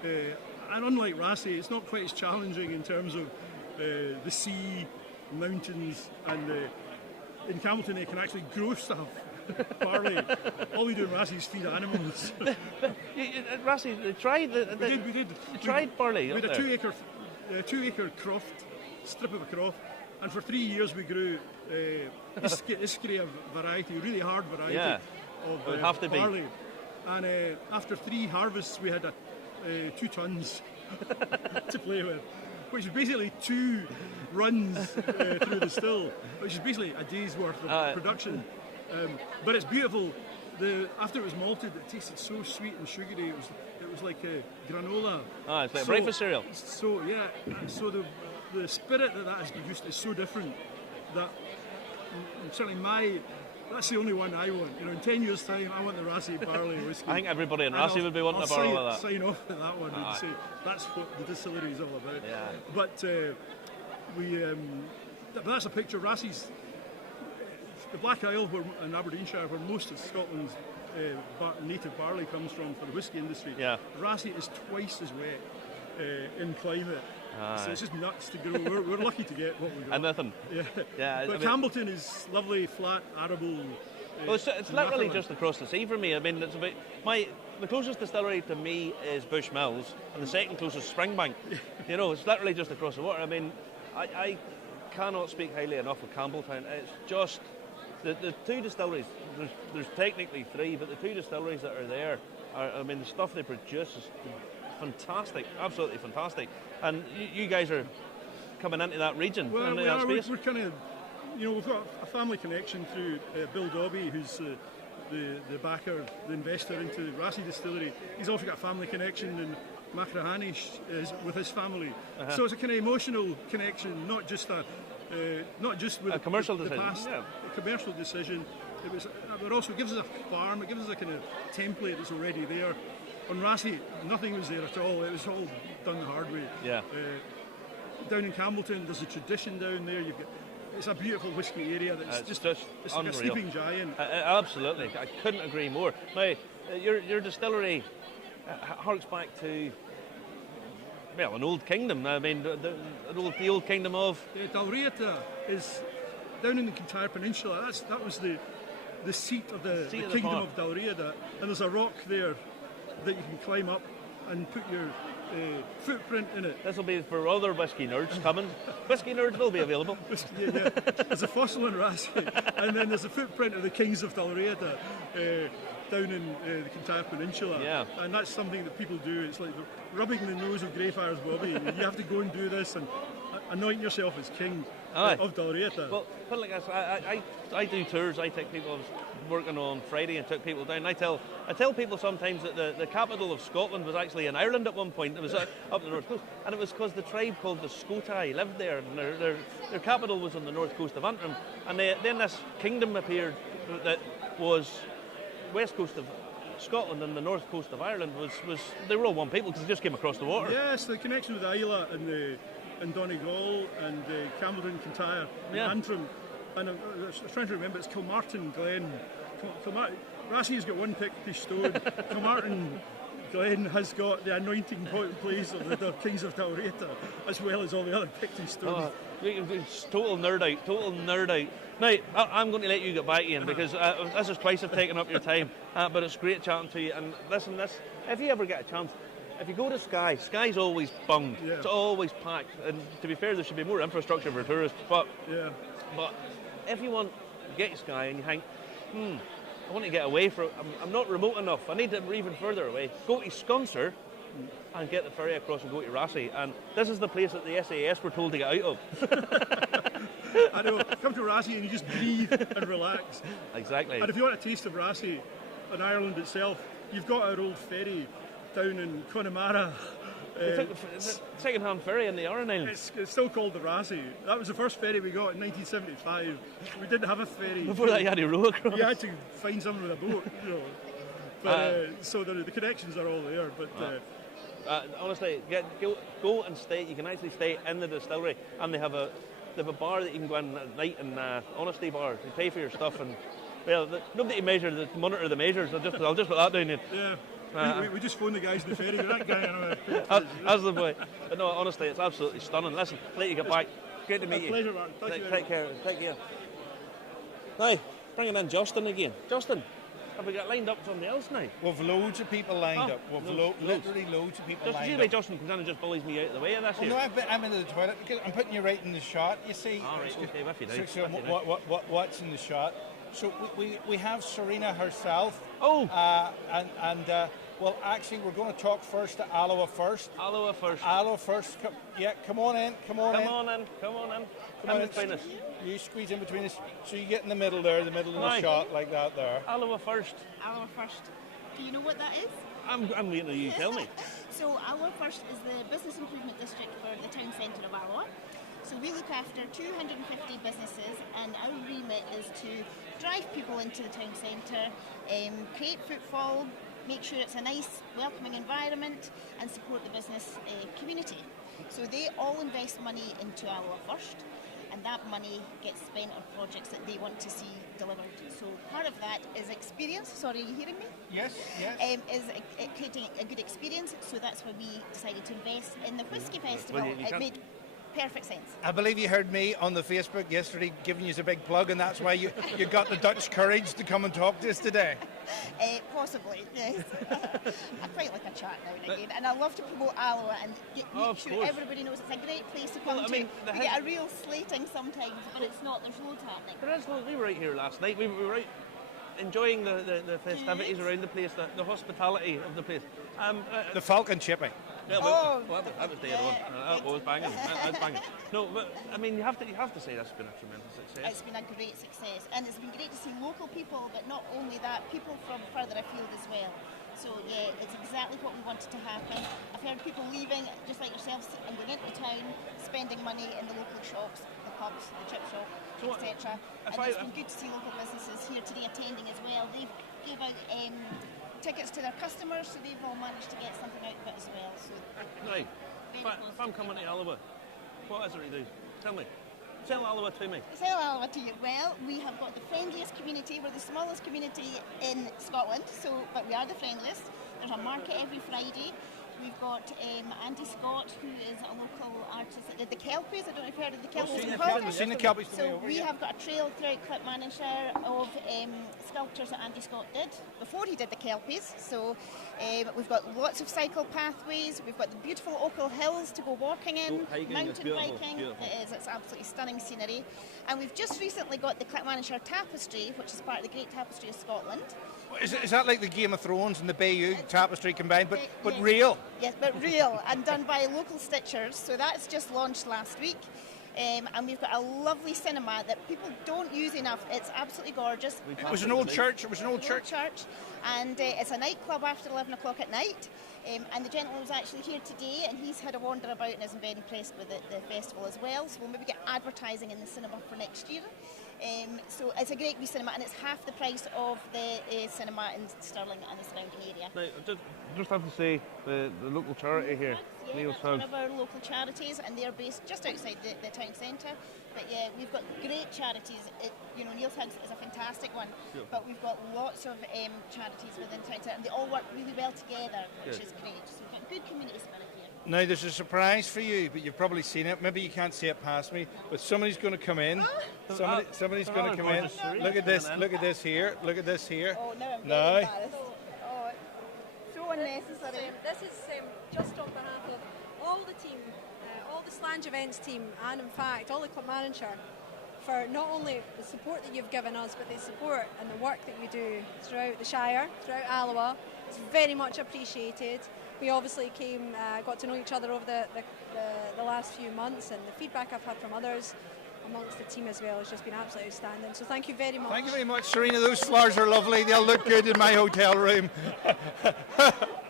and unlike Rassie, it's not quite as challenging in terms of the sea, mountains, and in Campbelltown they can actually grow stuff. Barley. All we do in Rassie is feed animals. Rassie, they tried. We did. They tried barley. We had a 2 acre croft, strip of a croft, and for 3 years we grew Whisky variety, really hard variety of barley. And after 3 harvests, we had 2 tons to play with, which is basically 2 runs through the still, which is basically a day's worth of production. But it's beautiful. After it was malted, it tasted so sweet and sugary. It was like granola. It's like breakfast cereal. So so the spirit that has produced is so different that certainly that's the only one I want. In 10 years' time, I want the Rassie barley whisky. I think everybody in Rassie would be wanting a barrel of that. Sign off at that one and say that's what the distillery is all about. Yeah. But but that's a picture. Rassie's the Black Isle in Aberdeenshire, where most of Scotland's native barley comes from for the whisky industry. Yeah. Rassie is twice as wet in climate. So it's just nuts to grow. We're lucky to get what we got. And nothing. Yeah. But Campbelltown is lovely, flat, arable. Well, it's literally just across the sea for me. I mean, it's about the closest distillery to me is Bushmills, and the second closest Springbank. It's literally just across the water. I mean, I cannot speak highly enough of Campbelltown. It's just the 2 distilleries. There's technically 3, but the 2 distilleries that are there the stuff they produce is fantastic, absolutely fantastic. And you guys are coming into that region. Well, we're kind of, we've got a family connection through Bill Dobby, who's the backer, the investor into Rassie Distillery. He's also got a family connection in Clackmannanshire with his family. So it's a kind of emotional connection, not just with a commercial decision. Past, a commercial decision. But also it gives us a farm. It gives us a kind of template that's already there. On Rassie, nothing was there at all. It was all done the hard way. Yeah. Down in Campbelltown, there's a tradition down there. It's a beautiful whisky area that's it's like a sleeping giant. Absolutely, I couldn't agree more. Now, your distillery harks back to an old kingdom. I mean, the old kingdom of Dalrieta is down in the entire peninsula. That was the seat of the kingdom of Dalrieta, and there's a rock there that you can climb up and put your footprint in it. This will be for other whisky nerds coming. Whisky nerds will be available. Yeah. There's a fossil in Rassie, and then there's a footprint of the kings of Dalrieta down in the entire peninsula. Yeah. And that's something that people do. It's like rubbing the nose of Greyfriars Bobby. You have to go and do this and anoint yourself as king of Dalrieta. Well, put it like this, I do tours. I take people. I was working on Friday and took people down. I tell people sometimes that the capital of Scotland was actually in Ireland at one point. It was up the north coast, and it was because the tribe called the Scotai lived there, and their capital was on the north coast of Antrim. And then this kingdom appeared that was west coast of Scotland and the north coast of Ireland was they were all one people because they just came across the water. Yes, the connection with Isla and Donegal and Campbelltown, Kintyre, and Antrim. And I was trying to remember, it's Kilmartin Glen. Rassie's got one picked stone. Kilmartin Glen has got the anointing place of the kings of Dalrieta, as well as all the other picked stones. It's total nerd out. Now, I'm going to let you get back, Ian, because this is twice I've taken up your time, but it's great chatting to you. And listen, if you ever get a chance, if you go to Skye's always bunged. Yeah. It's always packed. And to be fair, there should be more infrastructure for tourists. But if you want to get to Skye and you think, I want to get away from, I'm not remote enough, I need to even further away, go to Sconser and get the ferry across and go to Rassie. And this is the place that the SAS were told to get out of. I know, come to Rassie and you just breathe and relax. Exactly. And if you want a taste of Rassie and Ireland itself, you've got our old ferry down in Connemara. It's a second-hand ferry in the Aran Islands. It's still called the Razzie. That was the first ferry we got in 1975. We didn't have a ferry. Before that, you had to row across. You had to find someone with a boat, you know. But, so the connections are all there. But honestly, go and stay. You can actually stay in the distillery, and they have a bar that you can go in at night, and honesty bar. You pay for your stuff, and well, nobody to monitor the measures. I'll just put that down here. Yeah. We just phoned the guys in the ferry. That guy, that's the boy. But no, honestly, it's absolutely stunning. Listen, let you get back. Great to meet you. Pleasure, man. Thank you. Take care. Now, bringing in Justin again. Justin, have we got lined up somebody else now? We've loads of people lined up. We've literally loads of people lined up. Justin comes in and just bullies me out of the way of this here. No, I'm into the toilet because I'm putting you right in the shot, you see. All right, okay, if you do. So what's in the shot? So we have Serena herself. Oh! Well, actually, we're going to talk first to Alloa first. Alloa first. Come on in. Come on in between us. You squeeze in between us. So you get in the middle there, the middle of the shot, like that there. Alloa first. Alloa first. Do you know what that is? I'm waiting for you to tell me. So Alloa First is the business improvement district for the town centre of Alloa. So we look after 250 businesses, and our remit is to drive people into the town centre, create footfall, make sure it's a nice, welcoming environment, and support the business community. So they all invest money into Alloa First, and that money gets spent on projects that they want to see delivered. So part of that is experience. Sorry, are you hearing me? Yes. Is creating a good experience. So that's why we decided to invest in the Whisky Festival. It made perfect sense. I believe you heard me on the Facebook yesterday giving you a big plug, and that's why you got the Dutch courage to come and talk to us today. Possibly, yes. I quite like a chat now and again, and I love to promote Alloa and make sure everybody knows it's a great place to come to. We get a real slating sometimes, but it's not. There's loads happening. There is loads. We were out here last night. We were out enjoying the festivities around the place, the hospitality of the place. The Falcon Chipping. Yeah, that was day one. That was banging. That was banging. No, but I mean, you have to say that's been a tremendous success. It's been a great success, and it's been great to see local people, but not only that, people from further afield as well. So yeah, it's exactly what we wanted to happen. I've heard people leaving, just like yourselves, and going into town, spending money in the local shops, the pubs, the chip shop, etc. And it's been good to see local businesses here today attending as well. They've gave out tickets to their customers, so they've all managed to get something out of it as well. So right. If I'm coming to Alloa, what is it to do? Tell me. Sell Alloa to me. Sell Alloa to you. Well, we have got the friendliest community. We're the smallest community in Scotland, but we are the friendliest. There's a market every Friday. We've got Andy Scott, who is a local artist that did the Kelpies. I don't know if you've heard of the Kelpies. I've seen the Kelpies. So we have got a trail throughout Clackmannanshire of sculptures that Andy Scott did before he did the Kelpies. So we've got lots of cycle pathways. We've got the beautiful Ochil Hills to go walking in. Mountain biking. It is. It's absolutely stunning scenery. And we've just recently got the Clackmannanshire Tapestry, which is part of the Great Tapestry of Scotland. Is that like the Game of Thrones and the Bayeux Tapestry combined, but real? Yes, but real, and done by local stitchers. So that's just launched last week. And we've got a lovely cinema that people don't use enough. It's absolutely gorgeous. It was an old church. And it's a nightclub after 11 o'clock at night. And the gentleman was actually here today, and he's had a wander about and is very impressed with the festival as well. So we'll maybe get advertising in the cinema for next year. So it's a great wee cinema, and it's half the price of the cinema in Stirling and the surrounding area. Now, just have to say the local charity here. Yeah, that's one of our local charities, and they're based just outside the town centre. But yeah, we've got great charities. Neil's Hugs is a fantastic one, but we've got lots of charities within town centre, and they all work really well together, which is great. So we've got good community spirit here. Now there's a surprise for you, but you've probably seen it. Maybe you can't see it past me, but somebody's going to come in. Somebody's going to come in. Look at this. Look at this here. Look at this here. Oh, now I'm very embarrassed. Oh, so unnecessary. This is just on behalf of all the team, all the Slange Events team, and in fact all the Clackmannanshire, for not only the support that you've given us, but the support and the work that you do throughout the Shire, throughout Alloa. It's very much appreciated. We obviously got to know each other over the last few months, and the feedback I've had from others amongst the team as well has just been absolutely outstanding. So thank you very much. Thank you very much, Serena. Those flowers are lovely. They'll look good in my hotel room.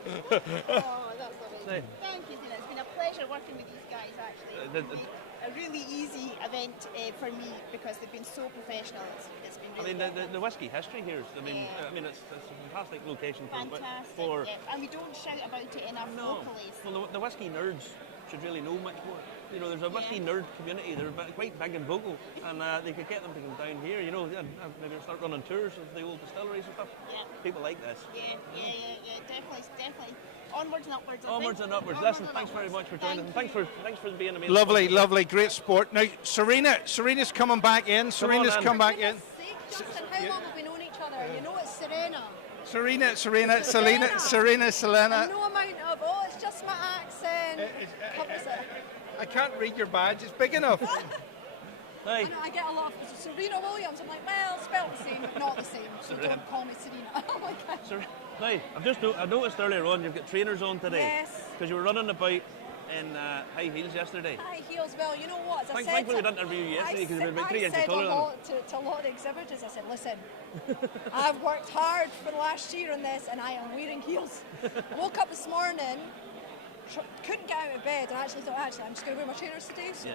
Oh, that's lovely. Right. Thank you, Tina. It's been a pleasure working with these guys, actually. The- It's been a really easy event for me because they've been so professional. It's been I really mean, the whiskey history here is, Yeah. I mean, it's a fantastic location fantastic. for Yeah. And we don't shout about it enough no. locally. Well, the whiskey nerds should really know much more. You know, there's a whiskey nerd community. They're quite big and vocal, and they could get them to come down here. You know, and maybe start running tours of the old distilleries and stuff. Yeah. People like this. Yeah, definitely. Onwards and upwards. I Onwards think. and upwards. Onwards Listen, and thanks very upwards. much for joining us. Thank Thanks for being amazing. Lovely, great sport. Now, Serena's coming back in. Serena's Anne. come back For in. goodness sake, Justin, how long have we known each other? You know it's Serena. Selena. No amount of, it's just my accent. Covers it. I can't read your badge. It's big enough. I know, I get a lot of Serena Williams. I'm like, well, spelled the same, but not the same. So don't call me Serena. Oh my God. Now, I noticed earlier on you've got trainers on today. Yes. Because you were running about in high heels yesterday. High heels. Well, you know what? As I said Thankfully we to- didn't interview you yesterday because you were about I 3 inches said taller a than lot to a lot of the exhibitors. I said, listen, I've worked hard for the last year on this, and I am wearing heels. Woke up this morning, couldn't get out of bed, and actually thought, I'm just going to wear my trainers today. So, Yeah.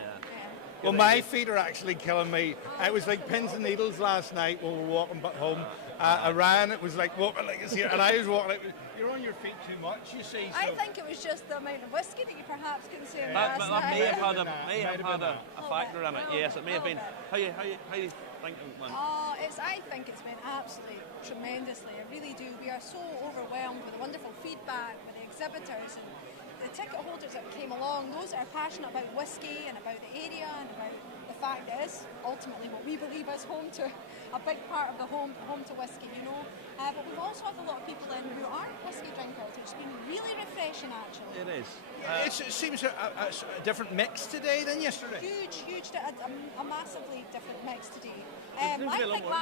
Well, my feet are actually killing me. It was like pins and needles last night when we were walking back home. I ran, it was like walking like this here, and I was walking like, you're on your feet too much, you see. So. I think it was just the amount of whiskey that you perhaps consumed That last may night. have had a factor in it. Yes, it may have been. How you think, man? I think it's been absolutely tremendously. I really do. We are so overwhelmed with the wonderful feedback, with the exhibitors and the ticket holders that came along. Those that are passionate about whiskey and about the area and about the fact that it's ultimately what we believe is home to a big part of the home to whiskey, you know. But we've also had a lot of people in who aren't whiskey drinkers, which has been really refreshing actually. It is. It seems a different mix today than yesterday. Huge, a massively different mix today. There's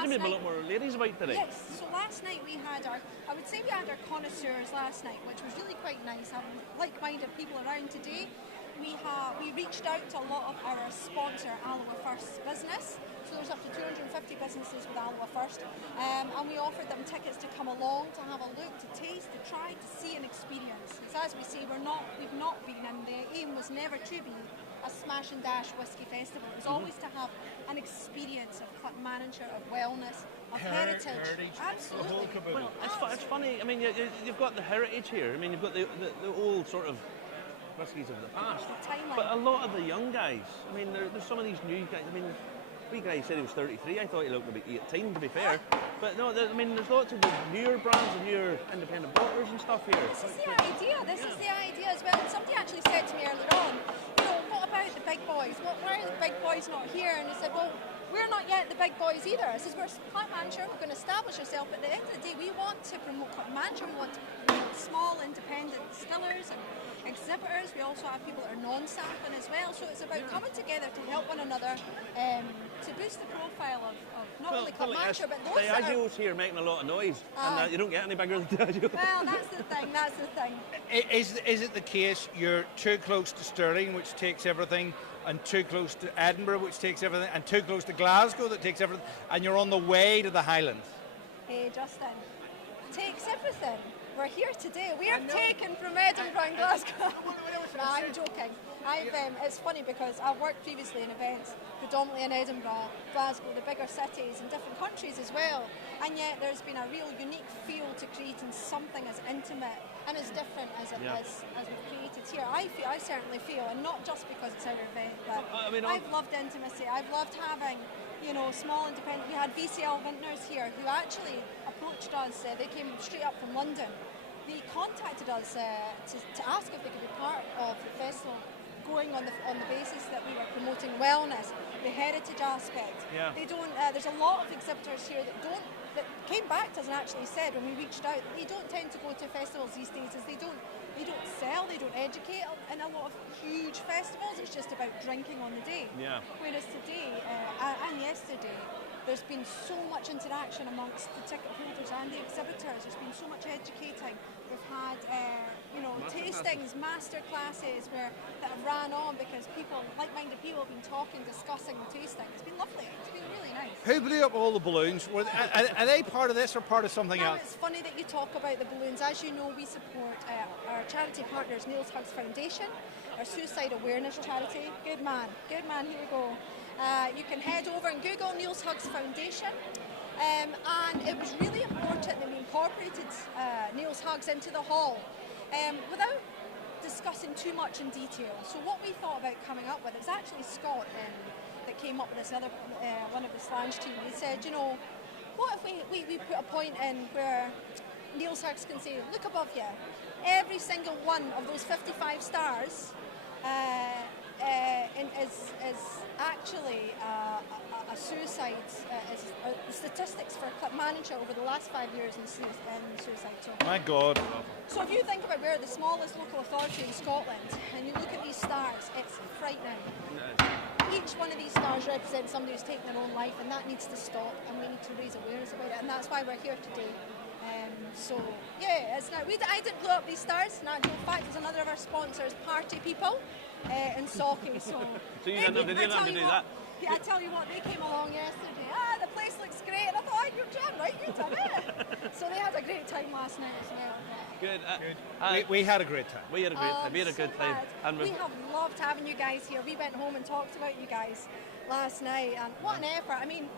maybe a lot more ladies about today. Yes, so last night we had I would say we had our connoisseurs last night, which was really quite nice, having like-minded people around today. We reached out to a lot of our sponsor, Alloa First business. So there's up to 250 businesses with Alloa First, and we offered them tickets to come along, to have a look, to taste, to try, to see and experience. So as we say, we've not been in. The aim was never to be a smash and dash whiskey festival. It was always to have an experience of Clackmannanshire, of wellness, of heritage. Absolutely. Well, it's funny. I mean, you've got the heritage here. I mean, you've got the old sort of whiskies of the past. But a lot of the young guys. I mean, there's some of these new guys. I mean, wee guy said he was 33. I thought he looked about 18, to be fair. But no, I mean, there's lots of the newer brands and newer independent bottlers and stuff here. This is the idea. This is the idea as well. And somebody actually said to me earlier on, you know, what about the big boys? Why are the big boys not here? And he said, well, we're not yet the big boys either. I says, we're Clackmannanshire, we're going to establish ourselves, but at the end of the day, we want to promote Clackmannanshire, we want to promote small independent distillers and exhibitors. We also have people that are non-sampling as well, so it's about coming together to help one another to boost the profile of not only Clackmannanshire, but those that are... Diageo's here making a lot of noise, and you don't get any bigger than Diageo. Well, that's the thing. Is it the case you're too close to Stirling, which takes everything, and too close to Edinburgh, which takes everything, and too close to Glasgow, that takes everything, and you're on the way to the Highlands? Hey, Justin, takes everything. We're here today. We are taken from Edinburgh and Glasgow. No, I'm joking. It's funny because I've worked previously in events, predominantly in Edinburgh, Glasgow, the bigger cities, and different countries as well. And yet there's been a real unique feel to creating something as intimate and as different as we've created here. I certainly feel, and not just because it's our event, but I've loved intimacy. I've loved having, you know, small independent. We had VCL Vintners here who actually approached us. They came straight up from London. They contacted us to ask if they could be part of the festival, going on the basis that we were promoting wellness, the heritage aspect. Yeah. They don't. There's a lot of exhibitors here that came back to us and actually said when we reached out that they don't tend to go to festivals these days, as they don't sell, they don't educate. In a lot of huge festivals, it's just about drinking on the day. Yeah. Whereas today and yesterday, there's been so much interaction amongst the ticket holders and the exhibitors. There's been so much educating. We've had, tastings, master classes that have ran on because like-minded people have been talking, discussing the tasting. It's been lovely. It's been really nice. Who blew up all the balloons? are they part of this or part of something Now, else? it's funny that you talk about the balloons. As you know, we support our charity partners, Neil's Hugs Foundation, our suicide awareness charity. Good man, here we go. You can head over and Google Neil's Hugs Foundation. And it was really important that we incorporated Neil's Hugs into the hall without discussing too much in detail. So what we thought about coming up with, it was actually Scott that came up with this other one of the Slange team. He said, you know, what if we put a point in where Neil's Hugs can say, look above you, every single one of those 55 stars is actually a suicide, the statistics for Clackmannanshire over the last 5 years in suicide. So, My God. so if you think about we're the smallest local authority in Scotland and you look at these stars, it's frightening. Each one of these stars represents somebody who's taken their own life, and that needs to stop, and we need to raise awareness about it, and that's why we're here today. So yeah, it's not. I didn't blow up these stars. In fact, it's another of our sponsors, Party People, in Sauchie. So So you didn't have to do that. Yeah, I tell you what, they came along yesterday. The place looks great, and I thought, you're damn right, you done it. So they had a great time last night as well. Good. We had a great time. We had a great time. We had a good time. And we have loved having you guys here. We went home and talked about you guys last night, and what an effort. I mean,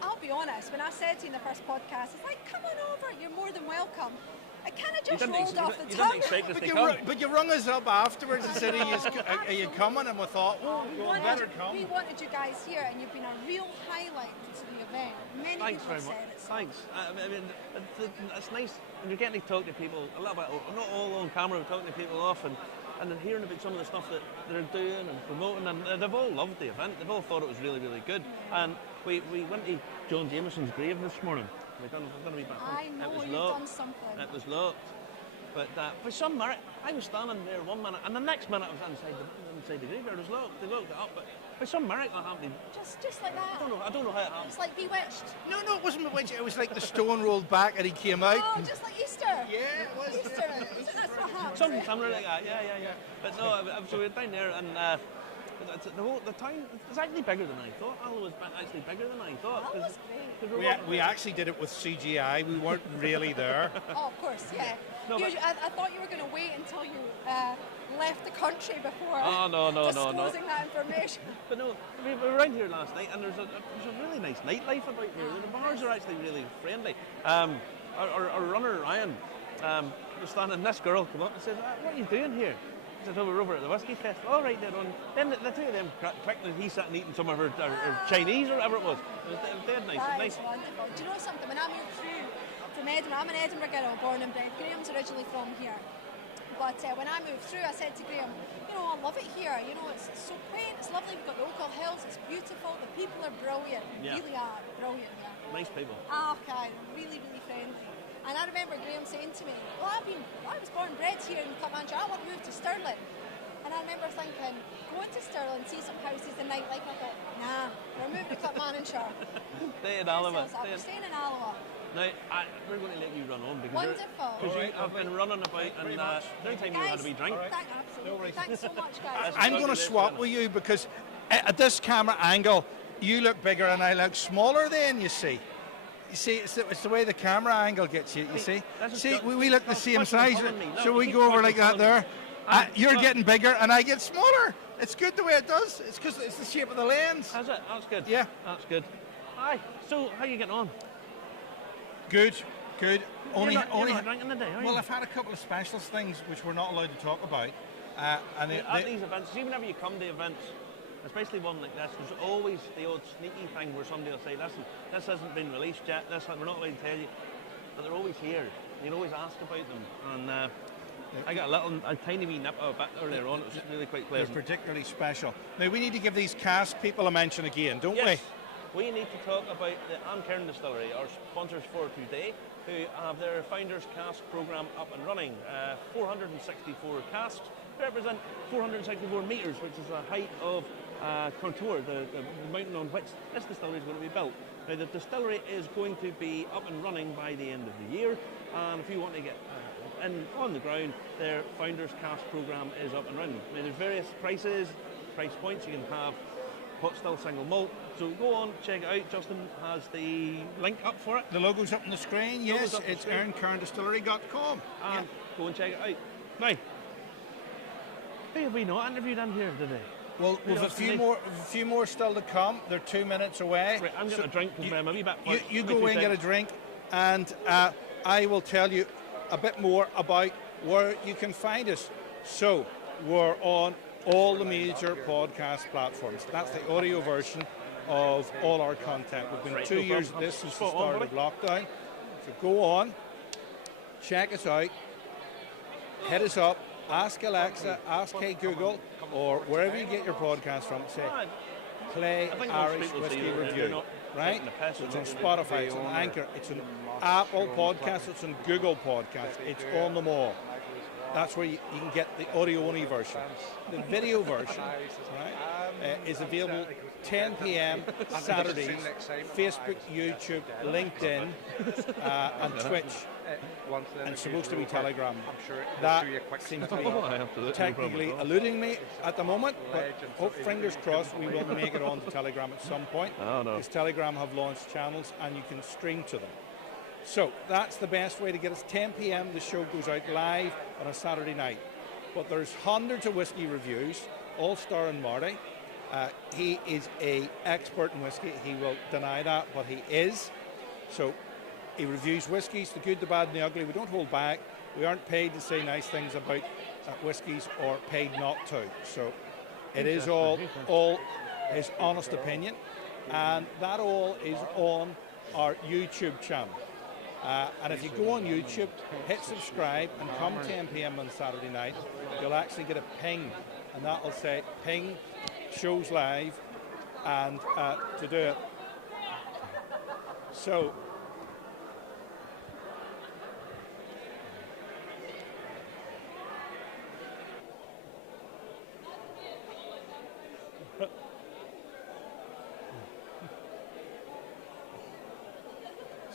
I'll be honest, when I said to you in the first podcast, it's like, come on over, you're more than welcome. I kind of just rolled off the tongue. But you rung us up afterwards and said, are you coming? And we thought, we better come. We wanted you guys here, and you've been a real highlight to the event. Many Thanks people very much. said it. So. Thanks. I mean, it's nice when you're getting to talk to people a little bit, not all on camera, but talking to people often, and then hearing about some of the stuff that they're doing and promoting, and they've all loved the event. They've all thought it was really, really good. And we went to John Jameson's grave this morning. We've done a wee bit. I know you've done something. It was locked. But for some merit, I was standing there 1 minute, and the next minute I was inside the graveyard. It was locked. They locked it up, but by some merit that happened. Just like that. I don't know how it happened. It's like Bewitched. No, it wasn't Bewitched. It was like the stone rolled back and he came out. Oh, just like Easter. Yeah, it was. Easter. That's what happened. Something similar like that. Yeah. But no, so we were down there, and the town is actually bigger than I thought. Alloa was actually bigger than I thought. That was great. We actually did it with CGI. We weren't really there. Oh, of course, yeah. No, I thought you were going to wait until you left the country before disclosing that information. But no, we were around here last night, and there's a really nice nightlife about here. The bars are actually really friendly. Our runner Ryan was standing. This girl came up and said, "What are you doing here?" I said, "Oh, we're over at the Whisky Festival." All right, then on. Then the two of them quickly, he sat and eating some of her Chinese or whatever it was. It was dead nice. That Nice. is wonderful. Do you know something? When I moved through from Edinburgh, I'm an Edinburgh girl, born and bred. Graham's originally from here. But when I moved through, I said to Graham, you know, I love it here. You know, it's so quaint, it's lovely. We've got the Oakhill Hills, it's beautiful. The people are brilliant. Yeah. Really are brilliant here. Nice people. Okay, really, really friendly. And I remember Graham saying to me, well, I was born and bred here in Clackmannanshire. I want to move to Stirling. And I remember thinking, going to Stirling, see some houses and nightlife. I thought, nah, we're moving to Clackmannanshire. Stay in Alloa. We're staying in Alloa. Now, we're going to let you run on because Wonderful. you have been running about, and every time you had a wee drink. Absolutely. Thanks so much, guys. I'm going to swap with you because at this camera angle, you look bigger and I look smaller then, you see. You see, it's the way the camera angle gets you, you see. See, we look the same size. So we go over like that there. You're getting bigger and I get smaller. It's good the way it does. It's because it's the shape of the lens. That's it. That's good. Yeah. That's good. Hi. So, how are you getting on? Good. You're not drinking today, are you? Well, I've had a couple of specialist things which we're not allowed to talk about. At these events, see, whenever you come to events, especially one like this, there's always the odd sneaky thing where somebody will say, listen, this hasn't been released yet, we're not allowed to tell you. But they're always here. You can always ask about them. And I got a tiny wee nip of a bit earlier on. It was really quite pleasant. They're particularly special. Now, we need to give these cask people a mention again, don't we? We need to talk about the Ancairn Distillery, our sponsors for today, who have their Founders Cask programme up and running. 464 casks represent 464 metres, which is the height of Contour, the mountain on which this distillery is going to be built. Now, the distillery is going to be up and running by the end of the year, and if you want to get in on the ground, their Founders Cask programme is up and running. Now, there's various price points. You can have pot still single malt. So go on, check it out. Justin has the link up for it. The logo's up on the screen. Logo's Yes, up on the it's screen. earnkerndistillery.com. And go and check it out. Now, who have we not interviewed in here today? Well, we've a few more still to come. They're 2 minutes away. Right, I'm getting a drink because I'm a wee bit You parched. go Give me in, 2 get a seconds. drink, and I will tell you a bit more about where you can find us. So, we're on all the major podcast platforms. That's the audio version of all our content. We've been Right, 2 no years problem. at this since the Spot on, start of lockdown. So go on, check us out, hit us up, ask Alexa, ask Hey Google, or wherever you get your podcast from, say, play I think most Irish people Whiskey see that they're Review, not right? taking the piss So it's and on not Spotify, it's on Anchor, it's on Apple Podcasts, it's on Google Podcasts, it's on them all. That's where you can get the audio-only version. The video version, right, is available 10 p.m. Saturdays, Facebook, YouTube, LinkedIn, and Twitch. And it's supposed to be Telegram. That seems to be technically eluding me at the moment, but hope, fingers crossed, we will make it on to Telegram at some point. Oh, no. Because Telegram have launched channels and you can stream to them. So that's the best way to get us. 10 p.m. the show goes out live on a Saturday night. But there's hundreds of whiskey reviews, all starring Marty. He is an expert in whiskey. He will deny that, but he is. So he reviews whiskies, the good, the bad, and the ugly. We don't hold back. We aren't paid to say nice things about whiskies or paid not to. So it is all his honest opinion. And that all is on our YouTube channel. And if you go on YouTube, hit subscribe, and come 10 p.m. on Saturday night, you'll actually get a ping. And that will say, ping, shows live, and to do it. So,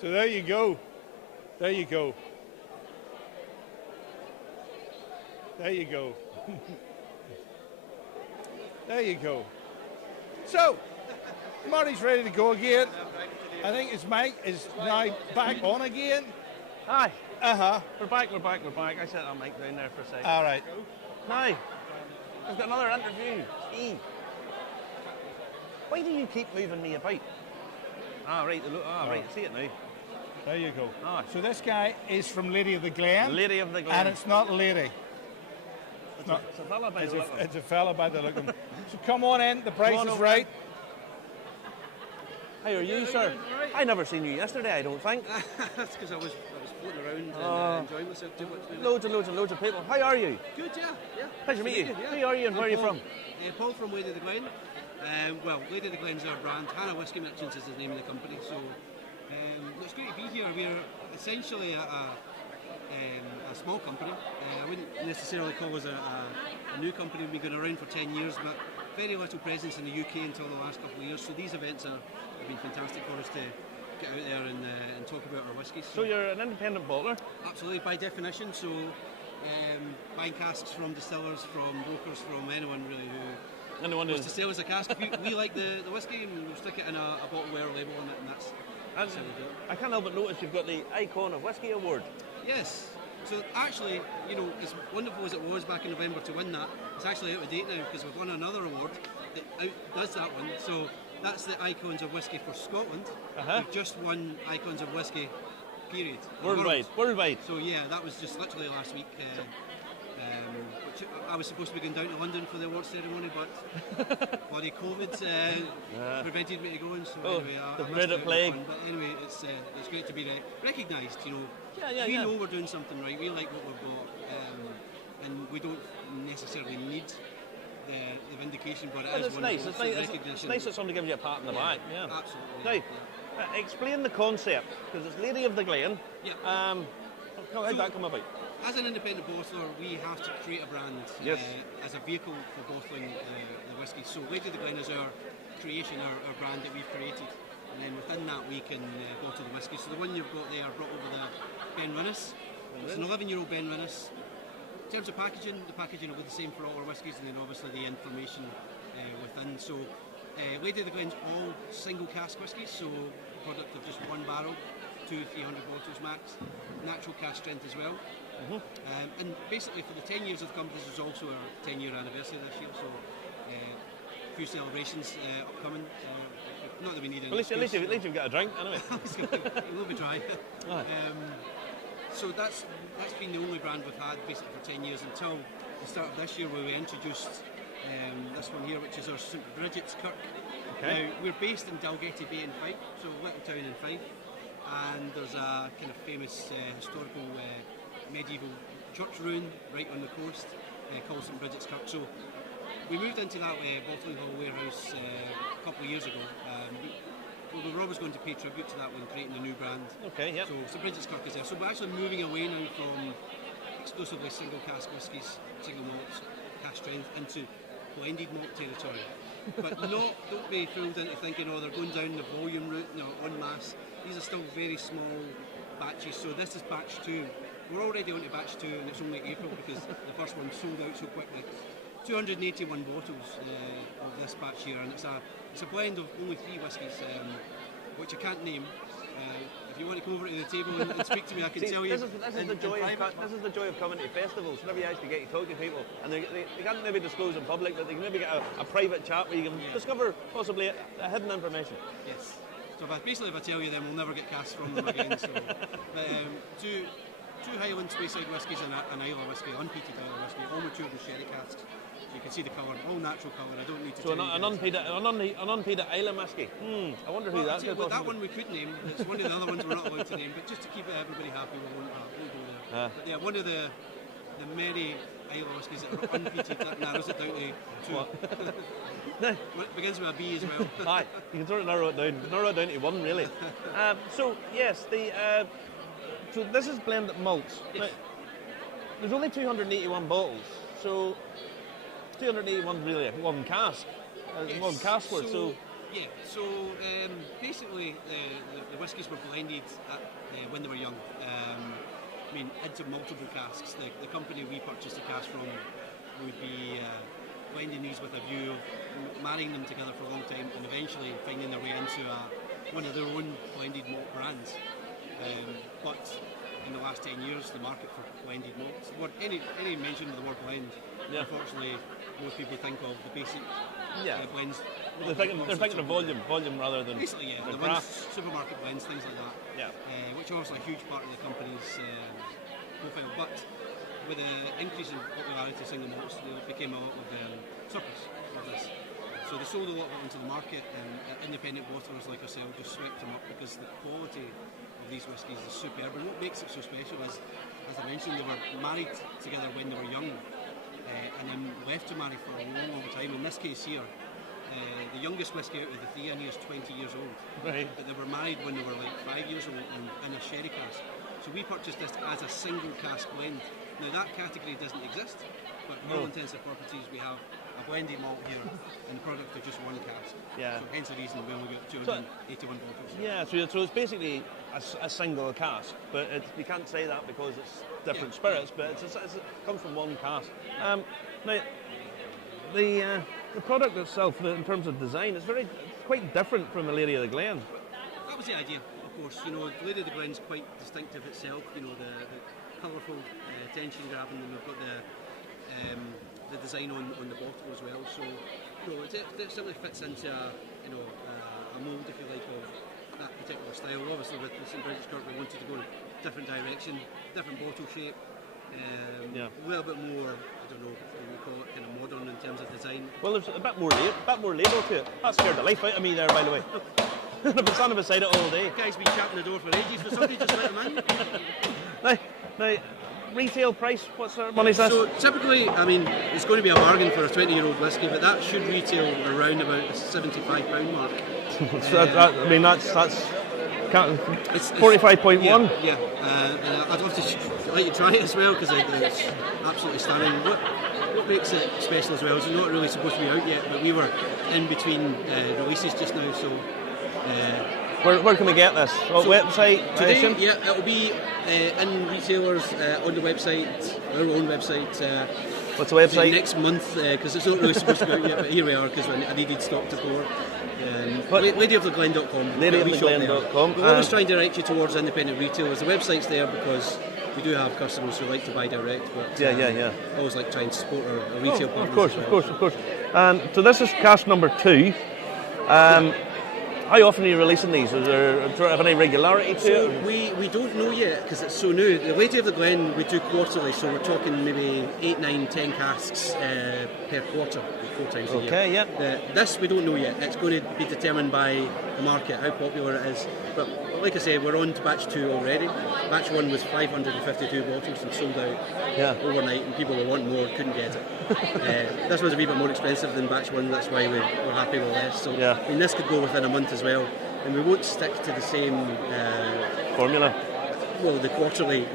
so there you go. There you go. There you go. There you go. So, Marty's ready to go again. I think his mic is now back on again. Aye. Uh-huh. We're back. I set that mic down there for a second. All right. Now, we've got another interview. Steve, why do you keep moving me about? Right, right, see it now. There you go. Aye. So this guy is from Lady of the Glen. Lady of the Glen. And it's not Lady. It's a fella by the look of him. It's a fella by the look of him. So come on in, the price Come on is over. right. How are you, sir? I never seen you yesterday, I don't think. That's because I was floating around and enjoying myself too much. Loads of people. How are you? Good, yeah. Pleasure to meet you. Yeah. Who are you and where are you from? Paul from Lady of the Glen. Well, Lady of the Glen's our brand. Hannah Whisky Merchants is the name of the company. So it's great to be here. We're essentially a small company. I wouldn't necessarily call us a new company. We've been going around for 10 years, but very little presence in the UK until the last couple of years. So these events have been fantastic for us to get out there and talk about our whiskies. So you're an independent bottler? Absolutely, by definition. So buying casks from distillers, from brokers, from anyone really who wants to sell us a cask. We like the whiskey and we'll stick it in a bottleware label on it, and that's how we do it. I can't help but notice you've got the Icon of Whiskey Award. Yes. So actually, as wonderful as it was back in November to win that, it's actually out of date now because we've won another award that outdoes that one. So that's the Icons of Whiskey for Scotland. We've just won Icons of Whiskey, period. Worldwide. So yeah, that was just literally last week. Which I was supposed to be going down to London for the awards ceremony, but bloody COVID prevented me going. So anyway, the I missed dreaded out plague. on it. But anyway, it's great to be recognised. We know we're doing something right. We like what we've got, and we don't necessarily need the vindication, but it is nice. wonderful. It's nice that somebody gives you a pat on the back. Yeah, absolutely. Now, explain the concept because it's Lady of the Glen. Yeah. How did that come about? As an independent bottler, we have to create a brand as a vehicle for bottling the whiskey. So Lady of the Glen is our creation, our brand that we've created. And then within that we can bottle the whiskey. So the one you've got there brought over the Ben Rinnes. It's an 11-year-old Ben Rinnes. In terms of packaging, the packaging will be the same for all our whiskies, and then obviously the information within. So Lady of the Glen's all single cask whiskies, so product of just one barrel, 200-300 bottles max, natural cask strength as well. And basically for the 10 years of the company, this is also our 10-year anniversary this year, so a few celebrations upcoming. Not that we need any. At least you've got a drink, anyway. It will be dry. So that's been the only brand we've had basically for 10 years until the start of this year, where we introduced this one here, which is our St Bridget's Kirk. Now, we're based in Dalgety Bay in Fife, so a little town in Fife, and there's a kind of famous historical medieval church ruin right on the coast called St Bridget's Kirk. So we moved into that bottling hall warehouse a couple of years ago. We were always going to pay tribute to that when creating a new brand. So St Bridget's Kirk is there. So we're actually moving away now from exclusively single cask whiskies, single malts, cask strength, into blended malt territory. But don't be fooled into thinking, they're going down the volume route, en masse. These are still very small batches. So this is batch 2. We're already on to batch 2, and it's only April because the first one sold out so quickly. 281 bottles of this batch here, and it's a blend of only 3 whiskies, which I can't name. If you want to come over to the table and speak to me, I can tell you. This is the joy of coming to festivals. Whenever you actually get to talk to people, and they can't maybe disclose in public, but they can maybe get a private chat where you can discover possibly a hidden information. Yes. So if I tell you, then we'll never get cast from them again. So, but, two Highland Speyside whiskies and an Isla whisky, unpeated Isla whisky, all matured in sherry casks. You can see the colour, all natural colour. I don't need to tell you. An unpeated Isla whisky. I wonder who that's going to be. That one we could name. It's one of the other ones we're not allowed to name, but just to keep everybody happy, we won't go there. But yeah, one of the many Isla whiskies that are unpeated, that narrows it down to 2. It begins with a B as well. Aye, you can sort of narrow it down to 1, really. So yes, so this is blended malts. Yes. Now, there's only 281 bottles, so 281 really one cask. One cask worth. So basically the whiskies were blended when they were young. Into multiple casks. The company we purchased the cask from would be blending these with a view of marrying them together for a long time and eventually finding their way into one of their own blended malt brands. But in the last 10 years, the market for blended malts, any mention of the word blend, unfortunately, most people think of the basic blends. They're thinking of volume rather than basically, the ones, supermarket blends, things like that. Which are obviously a huge part of the company's profile. But with the increase in popularity of single malts, they became a lot of surplus of this. So they sold a lot of it into the market, and independent bottlers like ourselves just swept them up because the quality of these whiskies is superb. And what makes it so special is, as I mentioned, they were married together when they were young, and then left to marry for a long, long time. In this case here, the youngest whisky out of the 3 in here is 20 years old. Right. But they were married when they were like 5 years old in a sherry cask. So we purchased this as a single cask blend. Now that category doesn't exist, but for all intents and purposes we have a blended malt here and the product of just one cask. So hence the reason we only got 281 bottles. So it's basically a single cask, but you can't say that because it's different spirits, but it comes from one cask. Now, the product itself, in terms of design, is quite different from the Lady of the Glen. That was the idea, of course. The Lady of the Glen is quite distinctive itself. The colourful, attention-grabbing, and we've got the design on the bottle as well. So, it certainly fits into a mould, if you like, of that particular style. Obviously, with the St Bridget's Kirk, we wanted to go in a different direction, different bottle shape. A little bit more, I don't know what we call it, kind of modern in terms of design. Well, there's a bit more label to it. That scared the life out of me there, by the way. I've been standing beside it all day. The guy's been chapping the door for ages, but somebody just let him in. Now, retail price, what's our money says? So typically, it's going to be a bargain for a 20-year-old whisky, but that should retail around about the £75 mark. So that's 45.1. Yeah. I'd love to let you try it as well because it's absolutely stunning. What makes it special as well is it's not really supposed to be out yet, but we were in between releases just now, so. Where can we get this? Website? Today, it'll be in retailers on the website, our own website. What's the website? Next month, because it's not really supposed to go out yet, but here we are, because I needed stock to pour. LadyoftheGlen.com. LadyoftheGlen.com. We're always trying to direct you towards independent retailers. The website's there because we do have customers who like to buy direct, but always like trying to support our retail partners. Of course. And so this is cast number 2. How often are you releasing these? Is there any regularity to it? We don't know yet because it's so new. The Lady of the Glen we do quarterly, so we're talking maybe 8, 9, 10 casks per quarter, 4 times a year. Okay, yeah. This we don't know yet. It's going to be determined by the market, how popular it is. But like I say, we're on to batch 2 already. Batch 1 was 552 bottles and sold out overnight, and people were wanting more, couldn't get it. This was a wee bit more expensive than batch 1, that's why we're happy with less. So I mean, this could go within a month as well, and we won't stick to the same formula. Well, the quarterly,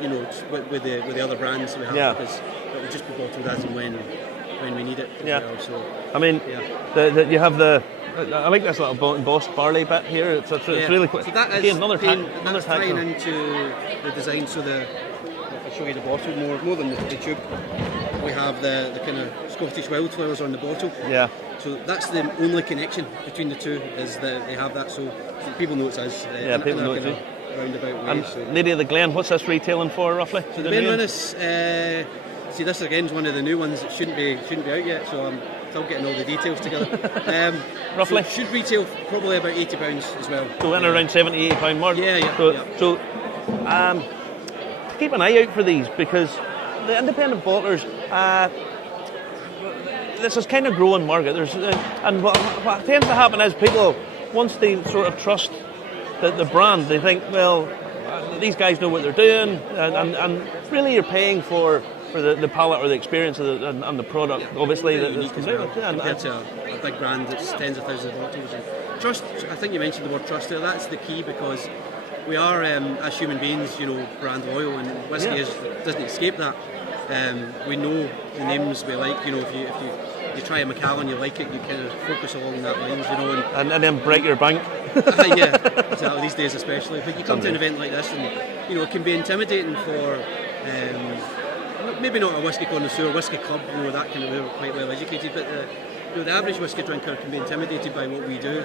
with the other brands we have, because it will just be bottled as and when we need it. Well, so, I mean, you have the. I like this little embossed barley bit here. It's really quick. So that is another tying into the design. So I'll show you the bottle more than the tube. We have the kind of Scottish wildflowers on the bottle. Yeah. So that's the only connection between the two, is that they have that, so people know it's us. People know it's you. Roundabout way. And so. Lady of the Glen, what's this retailing for roughly? So the main one is, see, this again is one of the new ones that shouldn't be out yet, so I'm still getting all the details together. Roughly? So should retail probably about £80 as well. So in around £70, £80 mark? Yeah. So keep an eye out for these, because the independent bottlers, this is kind of growing market. And what tends to happen is people, once they sort of trust the brand, they think, well, these guys know what they're doing, and really you're paying for the palate or the experience of and the product, obviously. That's compared to a big brand that's tens of thousands of bottles. And trust, I think you mentioned the word trust there, that's the key, because we are, as human beings, brand loyal, and whisky doesn't escape that. We know the names we like, if you try a Macallan, you like it, you kind of focus along that lines, and then break your bank. Exactly, these days especially. But you come to an event like this, and it can be intimidating for maybe not a whisky connoisseur, whisky club, that kind of, we're quite well educated, but the average whisky drinker can be intimidated by what we do,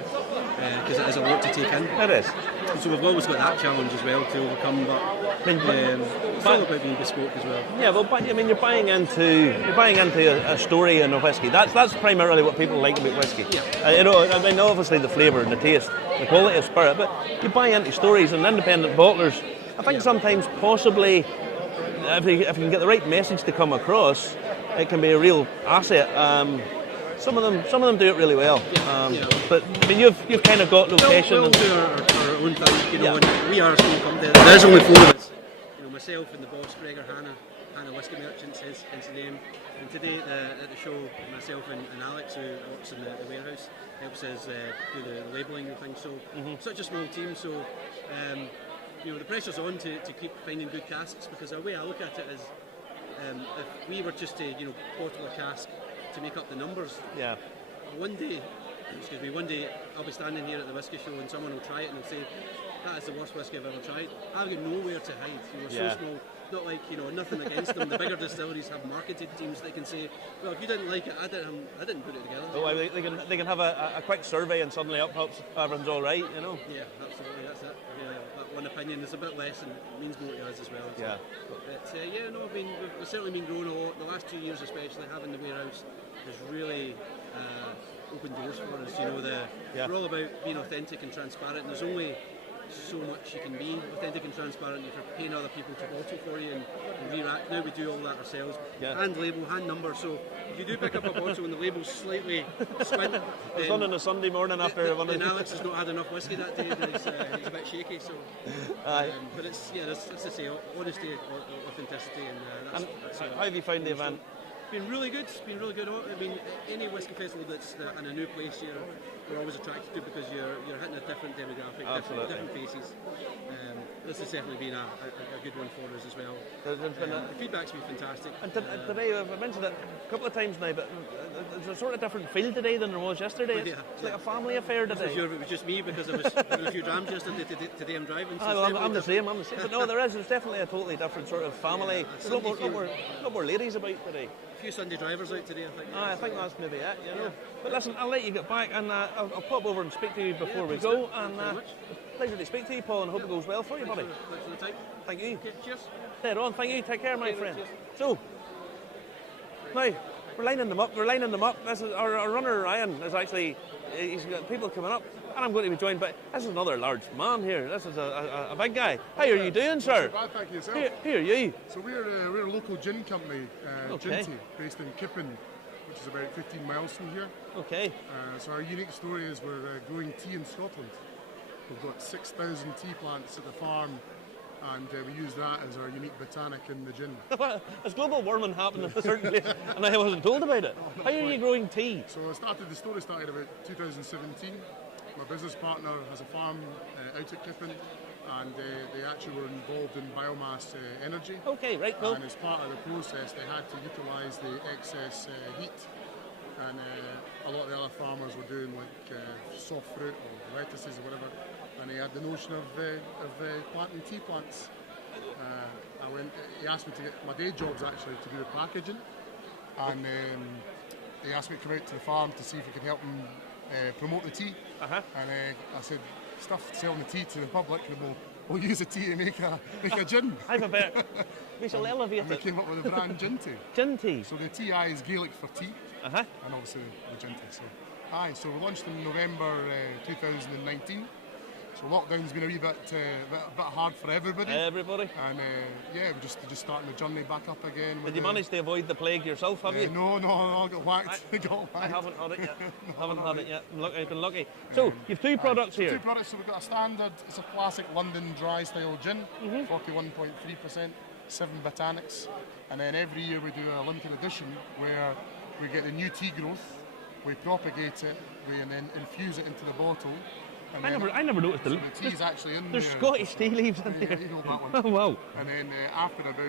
because it is a lot to take in. It is. And so we've always got that challenge as well to overcome, but it's all about being bespoke as well. Yeah, well, but I mean, you're buying into a story in a whisky. That's primarily what people like about whisky. I mean, obviously the flavour and the taste, the quality of spirit, but you buy into stories, and independent bottlers, I think sometimes possibly, if you can get the right message to come across, it can be a real asset. Some of them do it really well. But I mean, you've kind of got location. We'll do our own thing, and we are a small company. There's only 4 of us. Myself and the boss, Gregor Hannah Whisky Merchants, hence the name. And today at the show, myself and Alex, who works in the warehouse, helps us do the labelling and things. So such a small team. So the pressure's on to keep finding good casks, because the way I look at it is, if we were just to bottle a cask to make up the numbers, one day I'll be standing here at the whisky show and someone will try it and they'll say, that is the worst whisky I've ever tried. I've got nowhere to hide. We're so small, not like, nothing against them. The bigger distilleries have marketing teams that can say, well, if you didn't like it, I didn't put it together. Oh, they can have a quick survey and suddenly up pops everyone's all right, Yeah, absolutely, that's it. That one opinion is a bit less and it means more to us as well. So. But I mean, we've certainly been growing a lot. The last 2 years especially, having the warehouse has really opened doors for us. We're all about being authentic and transparent, and there's only so much you can be authentic and transparent if you're paying other people to bottle for you and re-rack. Now we do all that ourselves, hand label, hand number, so if you do pick up a bottle and the label's slightly squint, it's on a Sunday morning after then Alex has not had enough whisky that day, and he's a bit shaky, so but it's, that's to say, honesty, authenticity, and that's how have you found the event? Been really good. I mean, any whisky festival that's in a new place, you're always attracted to, because you're hitting a different demographic, different faces. This has certainly been a good one for us as well. The feedback's been fantastic. And today, I've mentioned it a couple of times now, but there's a sort of different feel today than there was yesterday. It's like a family affair today. It was just me because I was having a few drams yesterday. Today I'm driving. So I'm the same. But no, there's definitely a totally different sort of family. There's a lot more ladies about today. A few Sunday drivers out today, I think. I think that's maybe it, you know. But listen, I'll let you get back, and I'll pop over and speak to you before we go. And pleasure to speak to you, Paul, and I hope it goes well for you, buddy. Thanks for the time. Thank you. Okay, cheers. Dead on. Thank you. Take care, my friend. Cheers. So, now we're lining them up. This is our runner Ryan. Is actually he's got people coming up, and I'm going to be joined by. This is another large man here. This is a big guy. How are you doing, sir? Bad, thank you, yourself. Who are you? So we're a local gin company, Okay. Ginty, based in Kippen, which is about 15 miles from here. Okay. So our unique story is we're growing tea in Scotland. We've got 6,000 tea plants at the farm, and we use that as our unique botanic in the gin. Has global warming happened in a certain place, and I wasn't told about it? How are you growing tea? So the story started about 2017. My business partner has a farm out at Kippen, and they actually were involved in biomass energy. Okay, right, cool. And as part of the process, they had to utilise the excess heat. And a lot of the other farmers were doing like soft fruit or lettuces or whatever, and he had the notion of planting tea plants. He asked me to get my day job's actually to do the packaging, and he asked me to come out to the farm to see if we could help him promote the tea. And I said, stuff selling the tea to the public, and we'll use the tea to make a gin. I bet. We shall elevate and we it. came up with the brand Ginty. Ginty. So the TI is Gaelic for tea, and obviously the Ginty. So we launched in November 2019. So lockdown's been a wee bit hard for everybody. And we're just starting the journey back up again. Did you manage to avoid the plague yourself, have you? No, I got whacked. I haven't had it yet. I've been lucky. So, you've two products here. Two products. So we've got a standard, it's a classic London dry style gin, 41.3%, 7 botanics. And then every year we do a limited edition where we get the new tea growth, we propagate it, and then infuse it into the bottle. I never noticed the tea's actually in there. There's Scottish tea leaves in there. You know that one. Oh, wow. And then after about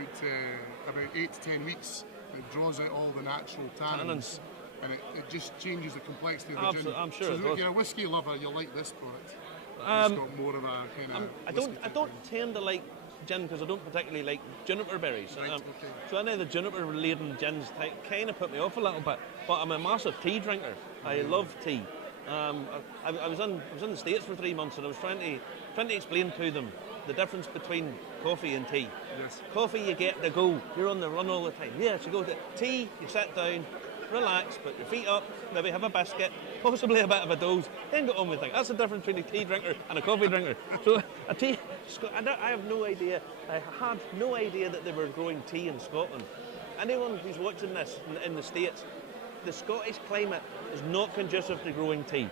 8 to 10 weeks, it draws out all the natural tannins. And it just changes the complexity of the gin. I'm sure so it does. if you're a whiskey lover, you'll like this product. It's got more of a kind of I don't tend to like gin because I don't particularly like juniper berries. Right, so any of the juniper-laden gins kind of put me off a little bit. But I'm a massive tea drinker. I love tea. I was in the States for 3 months, and I was trying to explain to them the difference between coffee and tea. Yes. Coffee, you get to go. You're on the run all the time. Yes, you go to tea, you sit down, relax, put your feet up, maybe have a biscuit, possibly a bit of a doze, then go on with things. That's the difference between a tea drinker and a coffee drinker. So I have no idea. I had no idea that they were growing tea in Scotland. Anyone who's watching this in the States, the Scottish climate is not conducive to growing tea.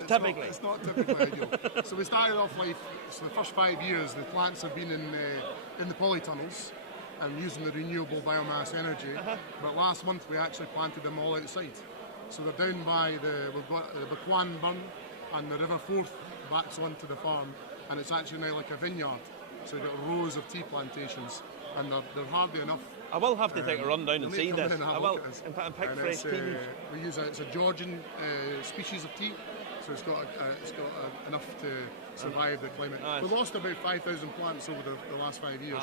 It's not typically ideal. So we started off life, so the first 5 years the plants have been in the polytunnels and using the renewable biomass energy. But last month we actually planted them all outside. So they're down by we've got the Buckwan Burn and the River Forth backs onto the farm, and it's actually now like a vineyard. So we've got rows of tea plantations, and they're hardly enough. I will have to take a run down and see this. I will. And pick fresh tea leaves. It's a Georgian species of tea, so it's got enough to survive the climate. We lost about 5,000 plants over the last 5 years.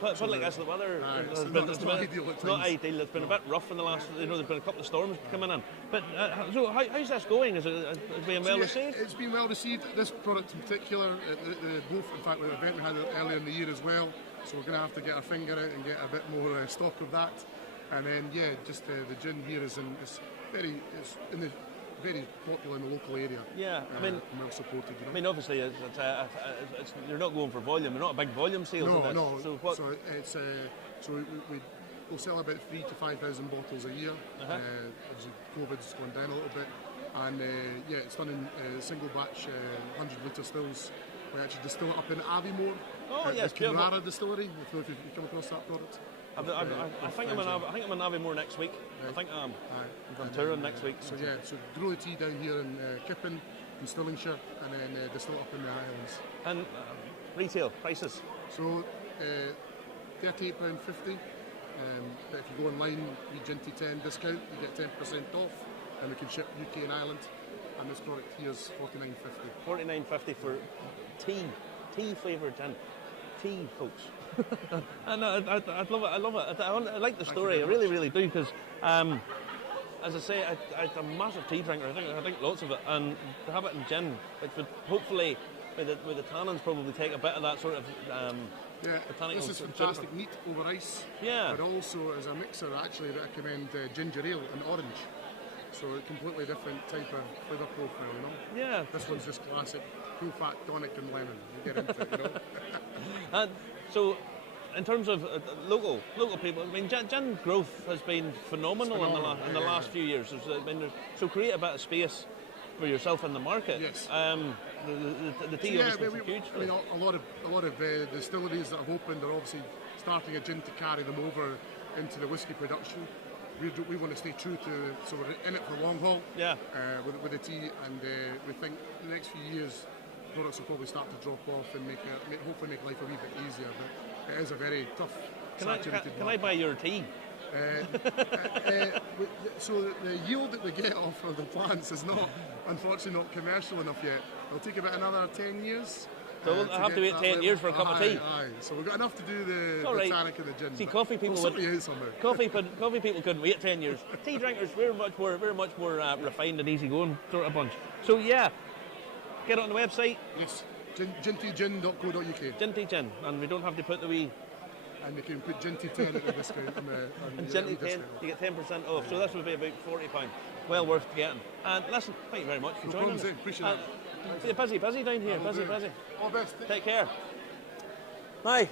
Put like this, the weather it's not ideal. It's not ideal. It's been a bit rough in the last. There's been a couple of storms coming in. But so how's this going? Is it being well received? It's been well received. This product in particular, both in fact with the event we had earlier in the year as well. So we're going to have to get our finger out and get a bit more stock of that. And then the gin here is very popular in the local area. Yeah, I mean, well supported. You know? I mean, obviously, you're not going for volume. You're not a big volume sales. No. So what? We'll sell about 3,000 to 5,000 bottles a year. As COVID's gone down a little bit, and it's done in single batch 100 litre stills. We actually distill it up in Aviemore. Oh yes, the Kinrara distillery. If you come across that product. I think I'm in Aviemore next week. Right. I think I'm touring next week. So grow the tea down here in Kippen, in Stirlingshire, and then distill it up in the Highlands. And retail prices. So £38.50 But if you go online, you Ginty 10 discount, you get 10% off, and we can ship UK and Ireland. And this product here is $49.50. $49.50 for tea flavoured gin. Tea, folks. And I love it. I like the story. I really, really do, because as I say, I'm a massive tea drinker. I think lots of it, and to have it in gin, which would hopefully, with the tannins, probably take a bit of that sort of. This is fantastic, neat over ice. Yeah. But also as a mixer, I actually recommend ginger ale and orange. So a completely different type of flavour profile, you know. Yeah. This one's just classic, full fat tonic and lemon. You get into it, you know. And so, in terms of local people, I mean, gin growth has been phenomenal in the last few years. So create a bit of space for yourself in the market. Yes. The tea obviously is huge. I mean, a lot of distilleries that have opened are obviously starting a gin to carry them over into the whisky production. We want to stay true to, so we're in it for the long haul. Yeah. With the tea, and we think in the next few years products will probably start to drop off and hopefully make life a wee bit easier. But it is a very tough, saturated Can I buy your tea? So the yield that we get off of the plants is unfortunately not commercial enough yet. It'll take about another 10 years. So we'll have to wait 10 years for a cup of tea. Aye. So we've got enough to do the tonic and the gin. See, coffee people coffee people couldn't wait 10 years. Tea drinkers, we're much more refined and easygoing sort of bunch. So yeah, get it on the website. Yes, gintygin.co.uk. Ginty Gin, and we don't have to put the wee. And you can put Ginty 10 at the discount. And Ginty 10, you get 10% off. So this would be about £40. Well worth getting. And listen, thank you very much for joining us. Appreciate it. Busy down here, busy. All best. Take care. Now,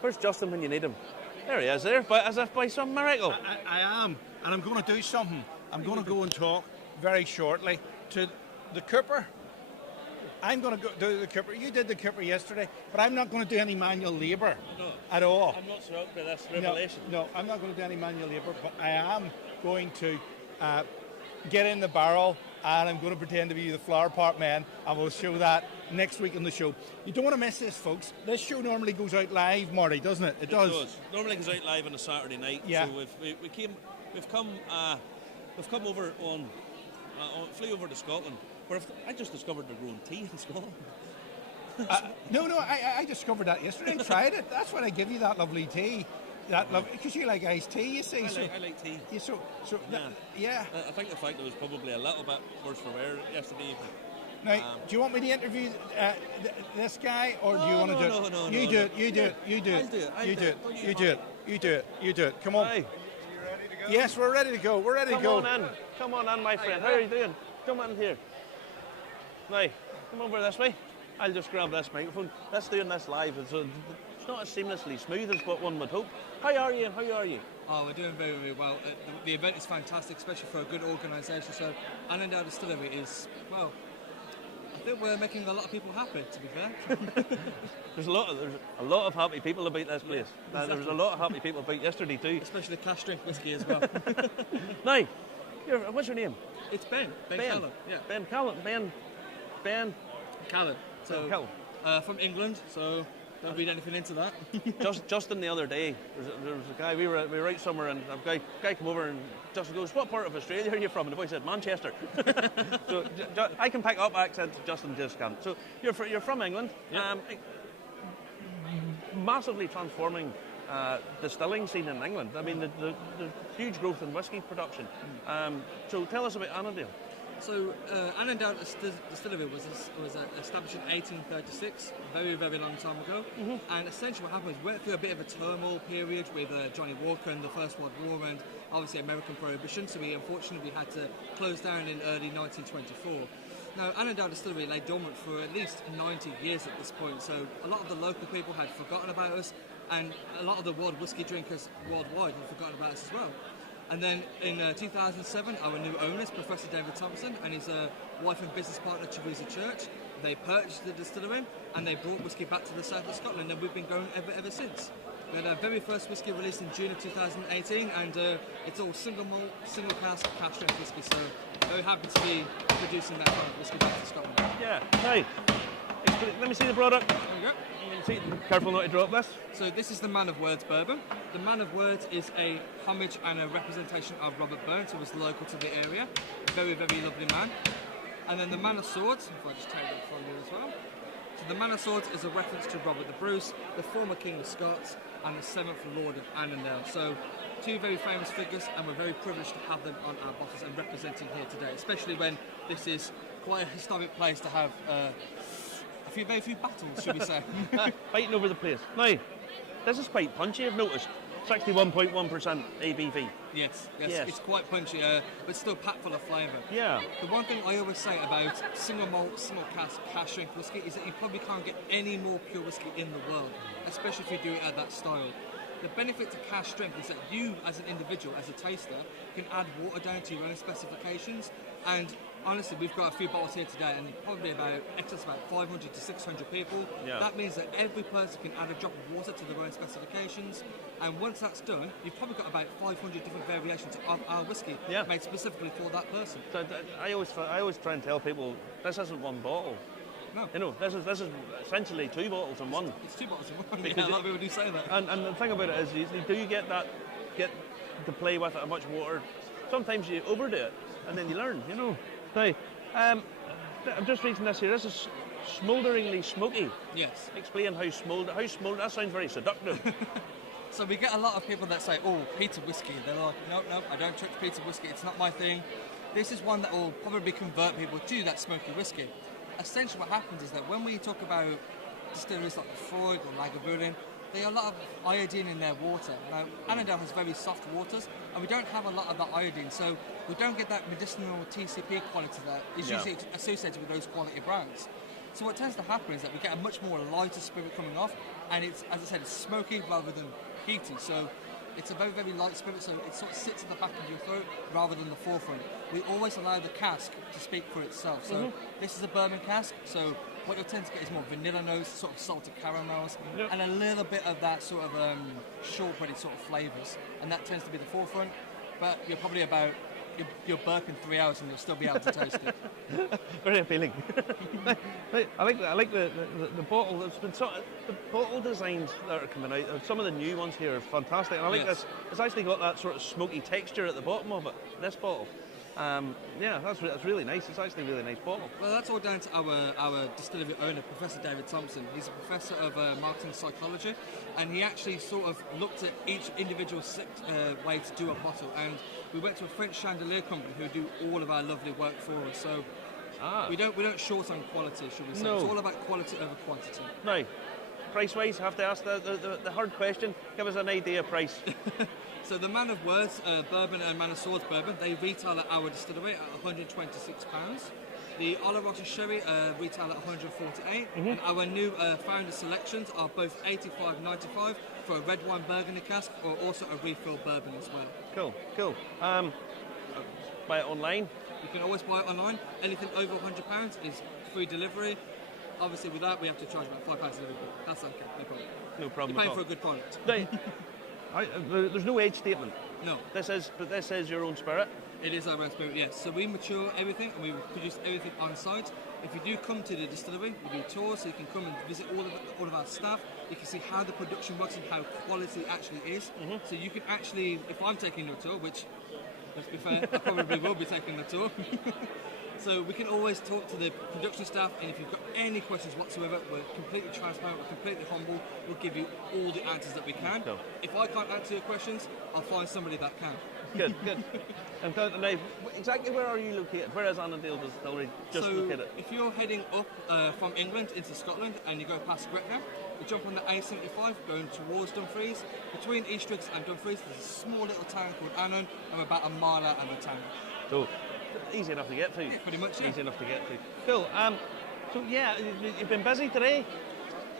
where's Justin when you need him? There he is there, but as if by some miracle. I am, and I'm going to do something. I'm going to go and talk very shortly to the Cooper. I'm going to go do the Cooper. You did the Cooper yesterday, but I'm not going to do any manual labour at all. I'm not struck by this revelation. No, I'm not going to do any manual labour, but I am going to get in the barrel, and I'm going to pretend to be the flower pot man, and we'll show that next week on the show. You don't want to miss this, folks. This show normally goes out live, Marty, doesn't it? It does. Normally goes out live on a Saturday night. Yeah. So we've come over flew over to Scotland. Where I just discovered they're growing tea in Scotland. No, I discovered that yesterday and tried it. That's why I give you that lovely tea. Because you like iced tea, you see. I like tea. Yeah. I think the fact it was probably a little bit worse for wear yesterday evening. Now, do you want me to interview this guy, or do you want to do it? No. You do it. You do it. You do it. Come on. Hi. Yes, we're ready to go. We're ready to go. Come on in, my friend. How are you doing? Come in here. Now, come over this way. I'll just grab this microphone. Let's doing this live. It's not as seamlessly smooth as what one would hope. How are you? Oh, we're doing very, very well. The event is fantastic, especially for a good organisation. So, Annandale Distillery is, well, I think we're making a lot of people happy, to be fair. There's a lot of happy people about this place. Exactly. There was a lot of happy people about yesterday too. Especially the cash drink whiskey as well. Now, what's your name? It's Ben. Ben Callan. Yeah. Ben Callan. Ben Callan. So, Callan. From England, so don't read anything into that. Justin the other day, there was a guy, we were out somewhere, and a guy came over, and Justin goes, "What part of Australia are you from?" And the boy said, "Manchester." So I can pick up accents, Justin just can't. So you're from England. Yep. Massively transforming distilling scene in England. I mean, the huge growth in whisky production. So tell us about Annandale. So Annandale Distillery was established in 1836, a very, very long time ago. Mm-hmm. And essentially what happened was we went through a bit of a turmoil period with Johnny Walker and the First World War and obviously American Prohibition, so we unfortunately had to close down in early 1924. Now, Annandale Distillery lay dormant for at least 90 years at this point, so a lot of the local people had forgotten about us, and a lot of the world whisky drinkers worldwide had forgotten about us as well. And then in 2007, our new owners, Professor David Thompson and his wife and business partner, Teresa Church, they purchased the distillery and they brought whisky back to the south of Scotland, and we've been going ever since. We had our very first whisky released in June of 2018, and it's all single malt, single cask, cask strength whisky, so very happy to be producing that kind of whisky back to Scotland. Yeah, right. Let me see the product. There we go. See, careful not to drop this. So this is the Man of Words bourbon. The Man of Words is a homage and a representation of Robert Burns, who was local to the area. Very, very lovely man. And then the Man of Swords, if I just take that from you as well. So the Man of Swords is a reference to Robert the Bruce, the former King of Scots, and the 7th Lord of Annandale. So two very famous figures, and we're very privileged to have them on our bottles and representing here today, especially when this is quite a historic place to have very few battles, should we say. Fighting over the place. Now, this is quite punchy, I've noticed. 61.1% ABV. Yes, it's quite punchy, but still packed full of flavour. Yeah. The one thing I always say about single malt, single cask strength whiskey is that you probably can't get any more pure whiskey in the world, especially if you do it at that style. The benefit to cask strength is that you, as an individual, as a taster, can add water down to your own specifications. And honestly, we've got a few bottles here today, and probably about 500 to 600 people. Yeah. That means that every person can add a drop of water to their own specifications. And once that's done, you've probably got about 500 different variations of our whiskey made specifically for that person. So I always try and tell people this isn't one bottle. No. You know, this is essentially two bottles in one. It's two bottles in one. Yeah, a lot of people do say that. And the thing about it is, you do get to play with it how much water. Sometimes you overdo it, and then you learn. You know. Now, I'm just reading this here. This is smoulderingly smoky. Yes. Explain how smolder. That sounds very seductive. So we get a lot of people that say, "Oh, peated whiskey." They're like, "No, I don't touch peated whiskey. It's not my thing." This is one that will probably convert people to that smoky whiskey. Essentially, what happens is that when we talk about distilleries like Freud or Lagavulin, they have a lot of iodine in their water. Now, Annandale has very soft waters, and we don't have a lot of that iodine, so we don't get that medicinal TCP quality that is usually associated with those quality brands. So what tends to happen is that we get a much more lighter spirit coming off, and it's, as I said, it's smoky rather than peaty. So it's a very, very light spirit, so it sort of sits at the back of your throat rather than the forefront. We always allow the cask to speak for itself. So this is a bourbon cask, so what you'll tend to get is more vanilla notes, sort of salted caramels, and a little bit of that sort of shortbready sort of flavours, and that tends to be the forefront. But you're probably you're burping 3 hours and you'll still be able to taste it. Very appealing. I like the bottle. It's been the bottle designs that are coming out. Some of the new ones here are fantastic. And I like this. It's actually got that sort of smoky texture at the bottom of it. This bottle. That's really nice. It's actually a really nice bottle. Well, that's all down to our distillery owner, Professor David Thompson. He's a professor of marketing psychology, and he actually sort of looked at each individual way to do a bottle. And we went to a French chandelier company who do all of our lovely work for us. So we don't short on quality, should we say? No. It's all about quality over quantity. Now, price-wise, I have to ask the hard question. Give us an idea of price. So the Man of Words bourbon and Man of Swords bourbon, they retail at our distillery at £126. The Alloa sherry retail at £148, and our new founder selections are both $85.95 for a red wine burgundy cask, or also a refill bourbon as well. Cool. Buy it online. You can always buy it online. Anything over £100 is free delivery. Obviously, with that, we have to charge about £5 delivery. That's okay, no problem. No problem. You're paying for a good product. There's no age statement. No. This is your own spirit. It is our own spirit, yes. So we mature everything and we produce everything on site. If you do come to the distillery, we do tours, so you can come and visit all of our staff. You can see how the production works and how quality actually is. So you can actually, if I'm taking your tour, which, let's be fair, I probably will be taking the tour. So we can always talk to the production staff, and if you've got any questions whatsoever, we're completely transparent, we're completely humble, we'll give you all the answers that we can. Cool. If I can't answer your questions, I'll find somebody that can. Good. And now, exactly where are you located? Where is Annandale Distillery located? If you're heading up from England into Scotland and you go past Gretna, you jump on the A75 going towards Dumfries. Between Eastriggs and Dumfries, there's a small little town called Annan, and we're about a mile out of the town. So, easy enough to get to. Yeah, pretty much, yeah. Easy enough to get to. Cool. So yeah, you've been busy today?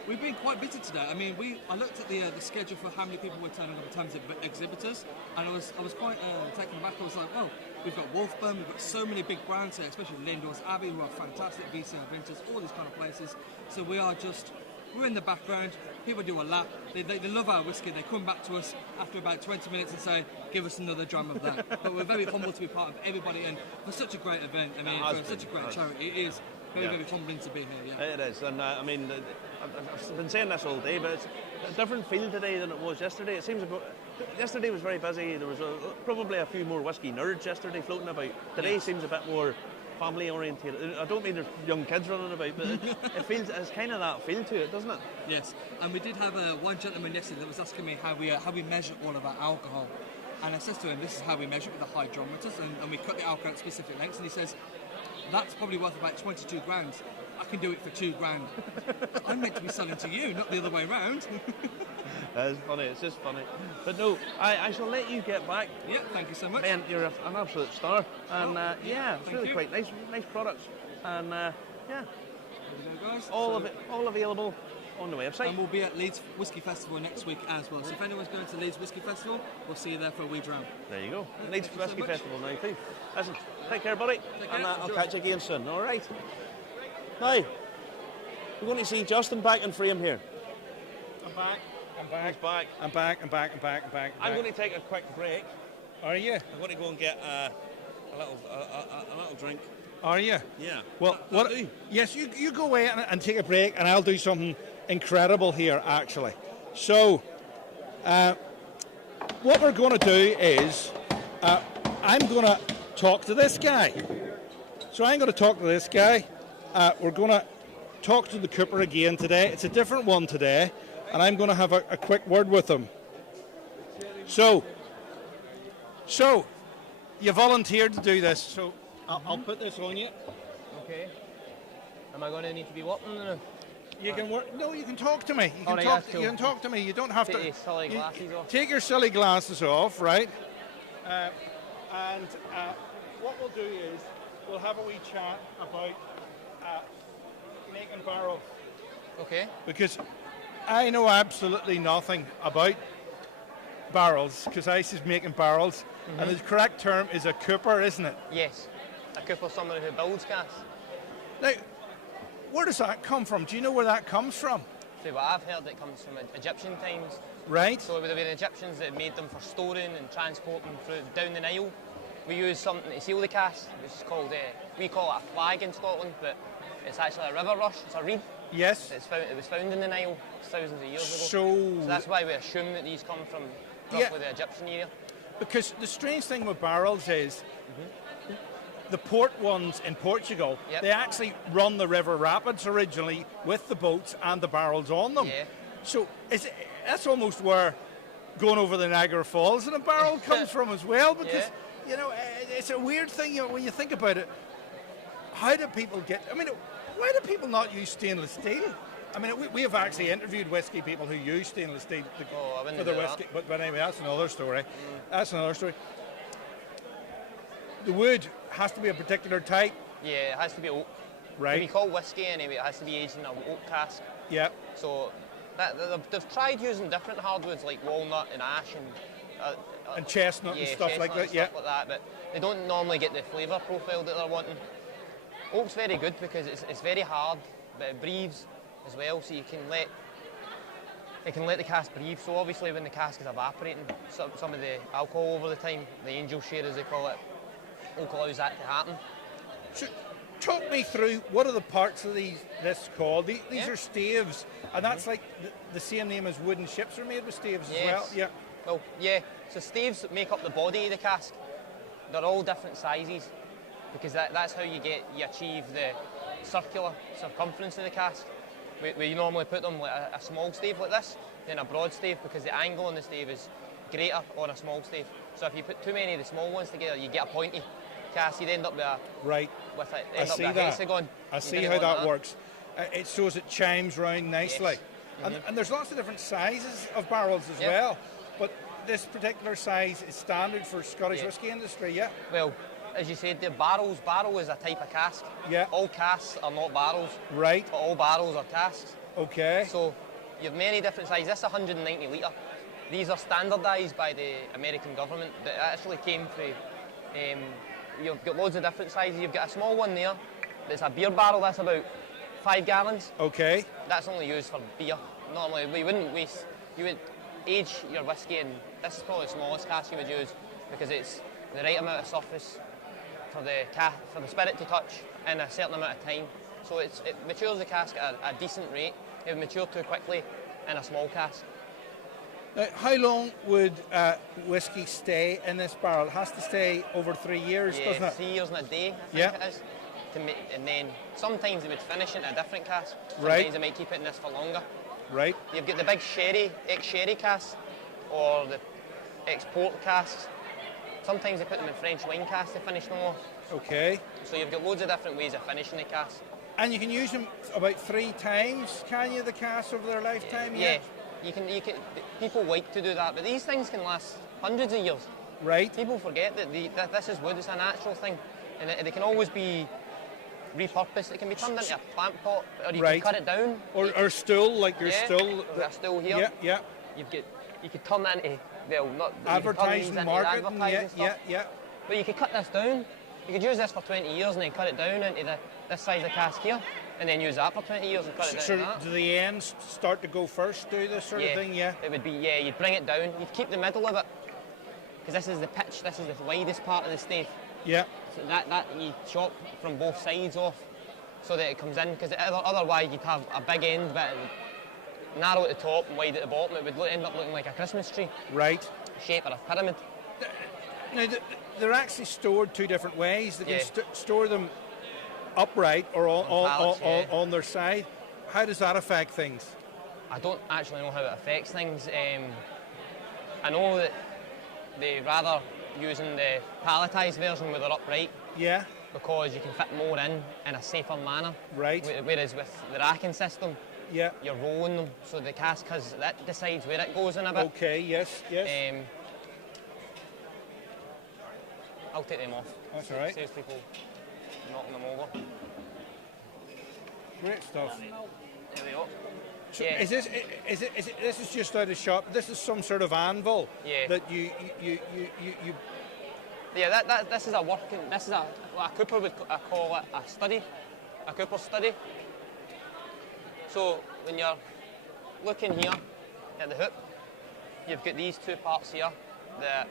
We've been quite busy today. I mean, I looked at the schedule for how many people were turning up in terms of exhibitors, and I was quite taken aback. I was like, oh, we've got Wolfburn, we've got so many big brands here, especially Lindors Abbey, who are fantastic, VCR Vinters, all these kind of places. So we're in the background. People do a lap. They love our whiskey. They come back to us after about 20 minutes and say, give us another dram of that. But we're very humble to be part of everybody, and for such a great event, I mean, for such a great charity, it is Very, very humbling to be here, yeah. It is, and I mean, I've been saying this all day, but it's a different feel today than it was yesterday. It seems yesterday was very busy. There was probably a few more whiskey nerds yesterday floating about. Today seems a bit more family orientated. I don't mean there's young kids running about, but it's kind of that feel to it, doesn't it? Yes, and we did have one gentleman yesterday that was asking me how we measure all of our alcohol. And I said to him, this is how we measure it with the hydrometers, and we cut the alcohol at specific lengths, and he says, that's probably worth about 22 grand. I can do it for 2 grand. I'm meant to be selling to you, not the other way around. It's funny, it's just funny. But no, I shall let you get back. Yeah, thank you so much. Ben, you're an absolute star. And it's really you. quite nice products. And There we go, guys. all available on the website. And we'll be at Leeds Whisky Festival next week as well. So if anyone's going to Leeds Whisky Festival, we'll see you there for a wee dram. There you go. Yeah, Leeds thank you so Whisky much. Festival now too. Listen, take care, buddy. Take care. And I'll catch you again soon. All right. Now, we're going to see Justin back in frame here. I'm back. He's back. I'm back. I'm going to take a quick break. Are you? I'm going to go and get a little drink. Are you? Yeah. Well, what? Yes, you go away and take a break, and I'll do something incredible here, actually. So, what we're going to do is, I'm going to talk to this guy. So I'm going to talk to this guy. We're going to talk to the Cooper again today. It's a different one today, and I'm going to have a quick word with him. So, you volunteered to do this, so I'll put this on you. Okay. Am I going to need to be working? You can work. No, you can talk to me. You can All right, talk. that's cool. You can talk to me. You don't have Take to. your silly glasses off. Take your silly glasses off, right? And what we'll do is we'll have a wee chat about making barrels. Okay. Because I know absolutely nothing about barrels, because I was making barrels, and the correct term is a cooper, isn't it? Yes. A cooper, someone who builds casks. Now, where does that come from? Do you know where that comes from? So what I've heard, it comes from Egyptian times. Right. So it would have been Egyptians that made them for storing and transporting through down the Nile. We use something to seal the cask, which is called, we call it a flag in Scotland, but it's actually a river rush. It's a reed. Yes. It was found in the Nile thousands of years ago. So That's why we assume that these come from roughly the Egyptian era. Because the strange thing with barrels is the port ones in Portugal, they actually run the river rapids originally with the boats and the barrels on them. Yeah. So that's almost where going over the Niagara Falls in a barrel comes from as well, because you know, it's a weird thing, you know, when you think about it. How do people why do people not use stainless steel? I mean, we have actually interviewed whiskey people who use stainless steel for their whiskey, but anyway, that's another story. That's another story. The wood has to be a particular type. Yeah, it has to be oak. Right. To be called whiskey anyway, it has to be aged in an oak cask. Yeah. So they've tried using different hardwoods like walnut and ash and chestnut and stuff like that. Stuff like that, but they don't normally get the flavour profile that they're wanting. Oak's very good because it's very hard, but it breathes as well, so it can let the cask breathe. So obviously when the cask is evaporating, some of the alcohol over the time, the angel share as they call it, oak allows that to happen. So, talk me through, what are the parts of this called? These are staves, and that's like the same name as wooden ships are made with staves as well? Yeah. Well, yeah, so staves make up the body of the cask. They're all different sizes, because that's how you achieve the circular circumference of the cask. We normally put them like a small stave like this, then a broad stave, because the angle on the stave is greater on a small stave. So if you put too many of the small ones together, you get a pointy cask. You'd end up with a hexagon. I see how that works. It shows it chimes round nicely. Yes. And there's lots of different sizes of barrels as well. But this particular size is standard for Scottish whisky industry, yeah? Well, as you said, the barrel is a type of cask. Yeah. All casks are not barrels. Right. But all barrels are casks. Okay. So you have many different sizes. This is 190 litre. These are standardised by the American government. That actually came through. You've got loads of different sizes. You've got a small one there. That's a beer barrel. That's about 5 gallons. Okay. That's only used for beer. Normally, we wouldn't waste. You would age your whiskey, and this is probably the smallest cask you would use because it's the right amount of surface for the spirit to touch in a certain amount of time. So it matures the cask at a decent rate. It would mature too quickly in a small cask. Now, how long would whiskey stay in this barrel? It has to stay over 3 years, doesn't it? 3 years and a day, I think it is. And then sometimes they would finish it in a different cask. Sometimes they might keep it in this for longer. Right. You've got the big ex-sherry casks, or the ex-port casks. Sometimes they put them in French wine casks to finish them off. Okay. So you've got loads of different ways of finishing the cask. And you can use them about 3 times, can you, the casks over their lifetime? Yeah. You can. People like to do that, but these things can last hundreds of years. Right. People forget that this is wood. It's a natural thing, and they can always be repurposed. It can be turned into a plant pot, or you can cut it down. Or stool, like your stool. A stool here. Yeah, yeah. You could turn that into, well, not advertising, marketing. Yeah. But you could cut this down. You could use this for 20 years and then cut it down into this size of cask here, and then use that for 20 years and cut it down. So do the ends start to go first, do this sort of thing? Yeah. It would be, you'd bring it down. You'd keep the middle of it, because this is the pitch, this is the widest part of the stave. Yeah. So that you chop from both sides off so that it comes in, because otherwise you'd have a big end bit, narrow at the top and wide at the bottom. It would end up looking like a Christmas tree. Right. Shape of a pyramid. Now, they're actually stored 2 different ways. They can store them upright or on their side. How does that affect things? I don't actually know how it affects things. I know that they rather using the palletised version where they're upright. Yeah. Because you can fit more in a safer manner. Right. Whereas with the racking system, yeah, you're rolling them, so the cask that decides where it goes in a bit. Okay. Yes. I'll take them off. That's all right. Saves people knocking them over. Great stuff. There we go. So is this is just out of shop? This is some sort of anvil that you. Yeah, this is a working. This is what a cooper would call it a study, a cooper study. So when you're looking here at the hoop, you've got these 2 parts here that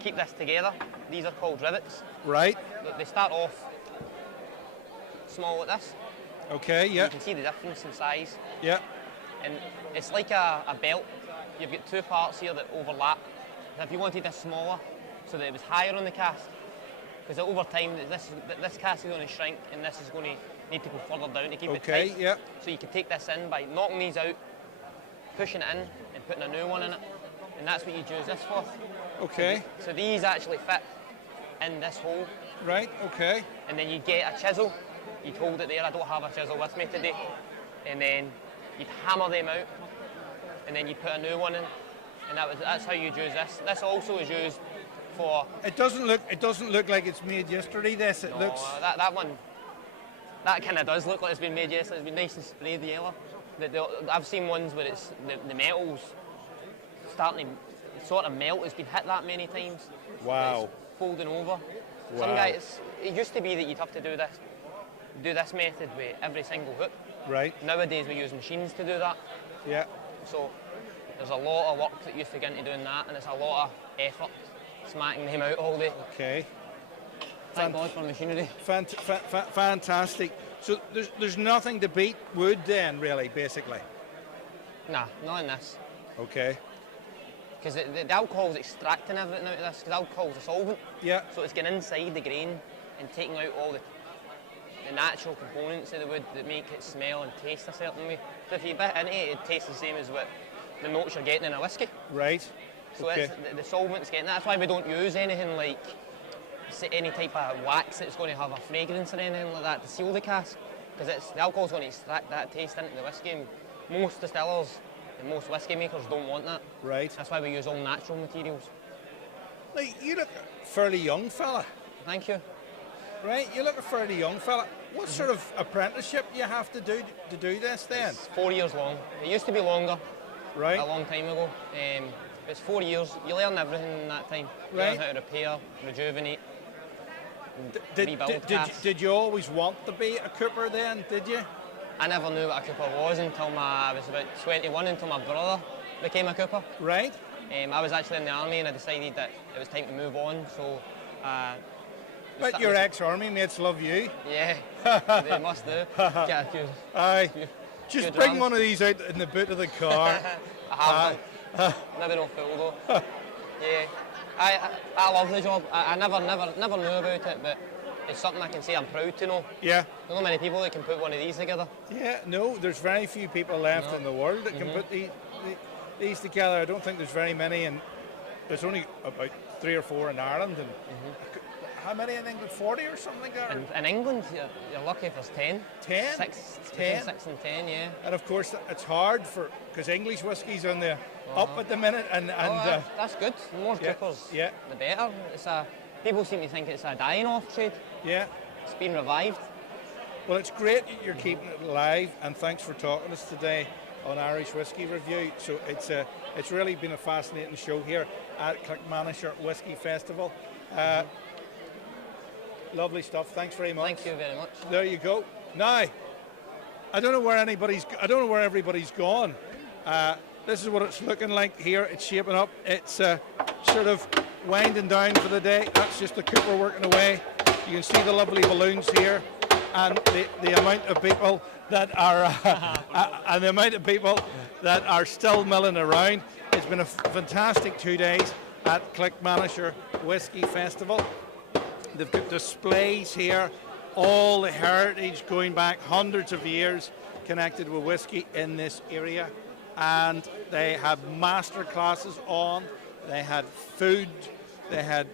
keep this together. These are called rivets. Right. They start off small like this. Okay, yeah. You can see the difference in size. Yeah. And it's like a belt. You've got 2 parts here that overlap. And if you wanted this smaller, so that it was higher on the cask, because over time this cask is going to shrink and this is going to need to go further down to keep it tight. Yeah. So you could take this in by knocking these out, pushing it in and putting a new one in it. And that's what you use this for. Okay. So these actually fit in this hole. Right, okay. And then you get a chisel. You'd hold it there. I don't have a chisel with me today. And then you'd hammer them out. And then you put a new one in. And that's how you'd use this. This also is used for... It doesn't look like it's made yesterday, this. It looks... that one... That kind of does look like it's been made yesterday. It's been nice and sprayed yellow. I've seen ones where it's the metal's starting to sort of melt. It's been hit that many times. Wow. It's folding over. Wow. Some guys, it used to be that you'd have to do this method with every single hook. Right. Nowadays we use machines to do that. Yeah. So there's a lot of work that used to get into doing that, and it's a lot of effort smacking them out all day. Okay. Thank God for machinery. Fantastic. So there's nothing to beat wood then, really, basically? Nah, not in this. Okay. Because the alcohol's extracting everything out of this, because alcohol's a solvent. Yeah. So it's getting inside the grain and taking out all the natural components of the wood that make it smell and taste a certain way. So if you bit into it, it tastes the same as what the notes you're getting in a whiskey. Right. So it's, the solvent's getting that. That's why we don't use anything like any type of wax that's going to have a fragrance or anything like that to seal the cask, because the alcohol's going to extract that taste into the whiskey. And most distillers and most whiskey makers don't want that. Right. That's why we use all natural materials. Now, you look a fairly young fella. Thank you. Right, you look a fairly young fella. What sort of apprenticeship you have to do this then? It's 4 years long. It used to be longer. Right. A long time ago. It's 4 years. You learn everything in that time. You learn how to repair, rejuvenate, rebuild casks. Did you always want to be a cooper then, did you? I never knew what a cooper was until I was about 21, until my brother became a cooper. Right. I was actually in the army and I decided that it was time to move on, so Bet your ex-army mates love you. Yeah, they must do. Get a few, Aye. Just good bring runs. one of these out in the boot of the car. I have maybe not full though. Yeah, I love the job. I never knew about it, but it's something I can say I'm proud to know. Yeah. There's not many people that can put one of these together. Yeah, no, there's very few people left in the world that can put these together. I don't think there's very many, and there's only about 3 or 4 in Ireland. And how many in England? 40 or something like that? In England, you're lucky if there's 10. 10? 10? 6 and 10, yeah. And of course, it's hard because English whiskey's on the up at the minute. And that's good. The more drippers, the better. People seem to think it's a dying off trade. Yeah. It's been revived. Well, it's great that you're keeping it alive, and thanks for talking to us today on Irish Whisky Review. So it's really been a fascinating show here at Clackmannanshire Whisky Festival. Lovely stuff. Thanks very much. Thank you very much. There you go. Now, I don't know where everybody's gone. This is what it's looking like here. It's shaping up. It's sort of winding down for the day. That's just the cooper working away. You can see the lovely balloons here, and the amount of people that are still milling around. It's been a fantastic 2 days at Clackmannanshire Whisky Festival. They've got displays here, all the heritage going back hundreds of years connected with whisky in this area, and they had master classes on. They had food, they had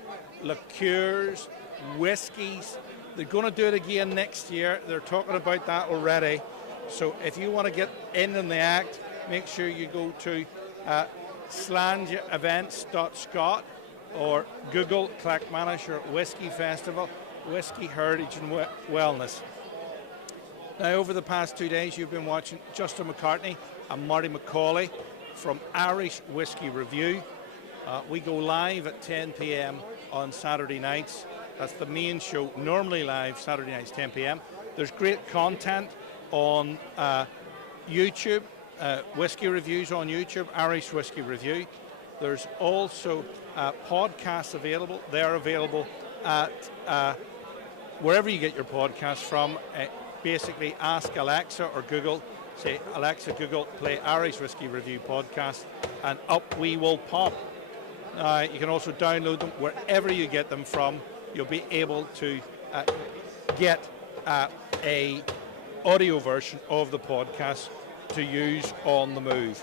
liqueurs, whiskies. They're going to do it again next year. They're talking about that already. So if you want to get in on the act, make sure you go to slangeevents.scot or Google Clackmannanshire Whisky Festival, Whisky Heritage and Wellness. Now, over the past 2 days, you've been watching Justin McCartney and Marty McCauley from Irish Whisky Review. We go live at 10 p.m. on Saturday nights. That's the main show, normally live Saturday nights, 10 p.m. There's great content on YouTube, Whisky Reviews on YouTube, Irish Whisky Review. There's also podcasts available. They're available at wherever you get your podcasts from. Basically, ask Alexa or Google, say, Alexa, Google, play Irish Whisky Review podcast, and up we will pop. You can also download them wherever you get them from. You'll be able to get a audio version of the podcast to use on the move.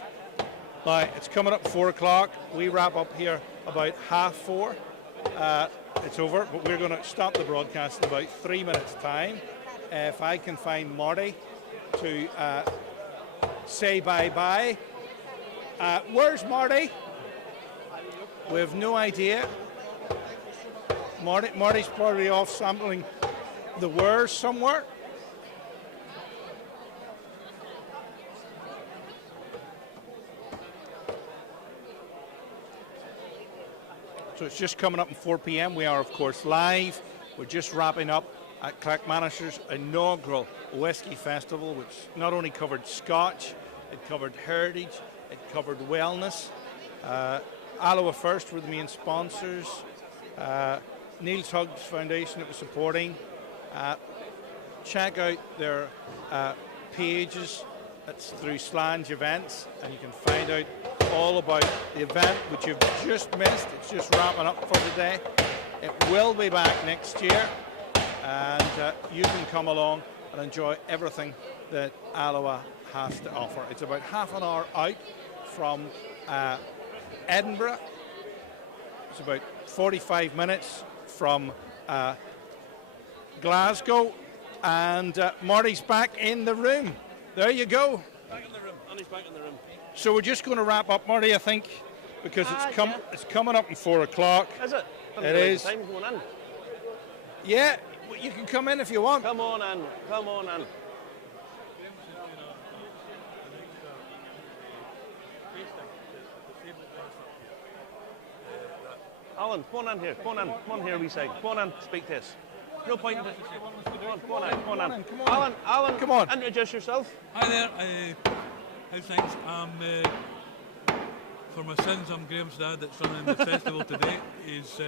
Now, it's coming up 4 o'clock. We wrap up here about 4:30. It's over, but we're going to stop the broadcast in about 3 minutes' time. If I can find Marty to say bye-bye. Where's Marty? We have no idea. Marty's probably off sampling the wares somewhere. So it's just coming up at 4 p.m. We are, of course, live. We're just wrapping up at Clackmannanshire inaugural Whisky Festival, which not only covered Scotch, it covered heritage, it covered wellness. Alloa First were the main sponsors. Neil Tubbs Foundation that was supporting. Check out their pages. That's through Slange Events, and you can find out all about the event which you've just missed. It's just wrapping up for today. It will be back next year, and you can come along and enjoy everything that Alloa has to offer. It's about half an hour out from Edinburgh. It's about 45 minutes from Glasgow, and Marty's back in the room. There you go. Back in the room. Annie's back in the room. So we're just going to wrap up, Marty, I think, because it's coming up at 4 o'clock. Is it? It is. Time going in. Yeah, you can come in if you want. Come on in. Come on in. Alan, come on in here. Come on in. Come on here, we say. Come on in. Speak to us. No point in it. Come on in. Alan, come on. Introduce yourself. Hi there. How's things? For my sins, I'm Graham's dad that's running the festival today. He's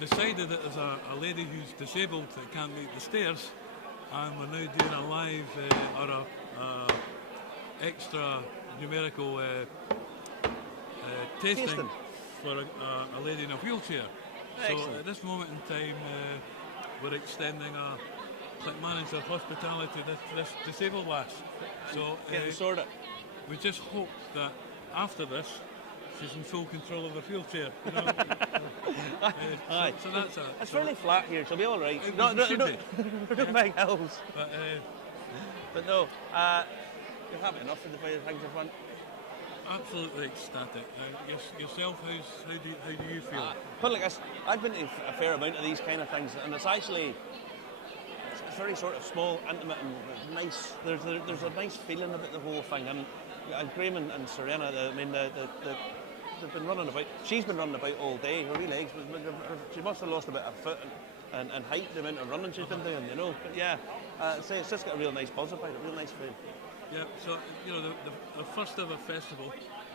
decided that there's a lady who's disabled that can't make the stairs, and we're now doing a live or a extra numerical tasting for a lady in a wheelchair. Excellent. So at this moment in time, we're extending a Clackmannanshire hospitality to this disabled lass. So Getting sorted. we just hope that after this, she's in full control of her wheelchair. You know? Aye. So that's it. It's fairly flat here, she'll be all right. It No, should be. no big hills. But no, you're happy enough with the way things are run. absolutely ecstatic. Yourself, how do you feel? Put it like this, I've been to a fair amount of these kind of things, and it's actually it's very sort of small, intimate, and nice. There's a nice feeling about the whole thing, and Graham and Serena, they've been running about. She's been running about all day. Her wee legs, she must have lost about a foot and height the amount of running she's been doing, you know. But yeah, it's just got a real nice buzz about it, a real nice feel. Yeah, so, you know, the first ever festival,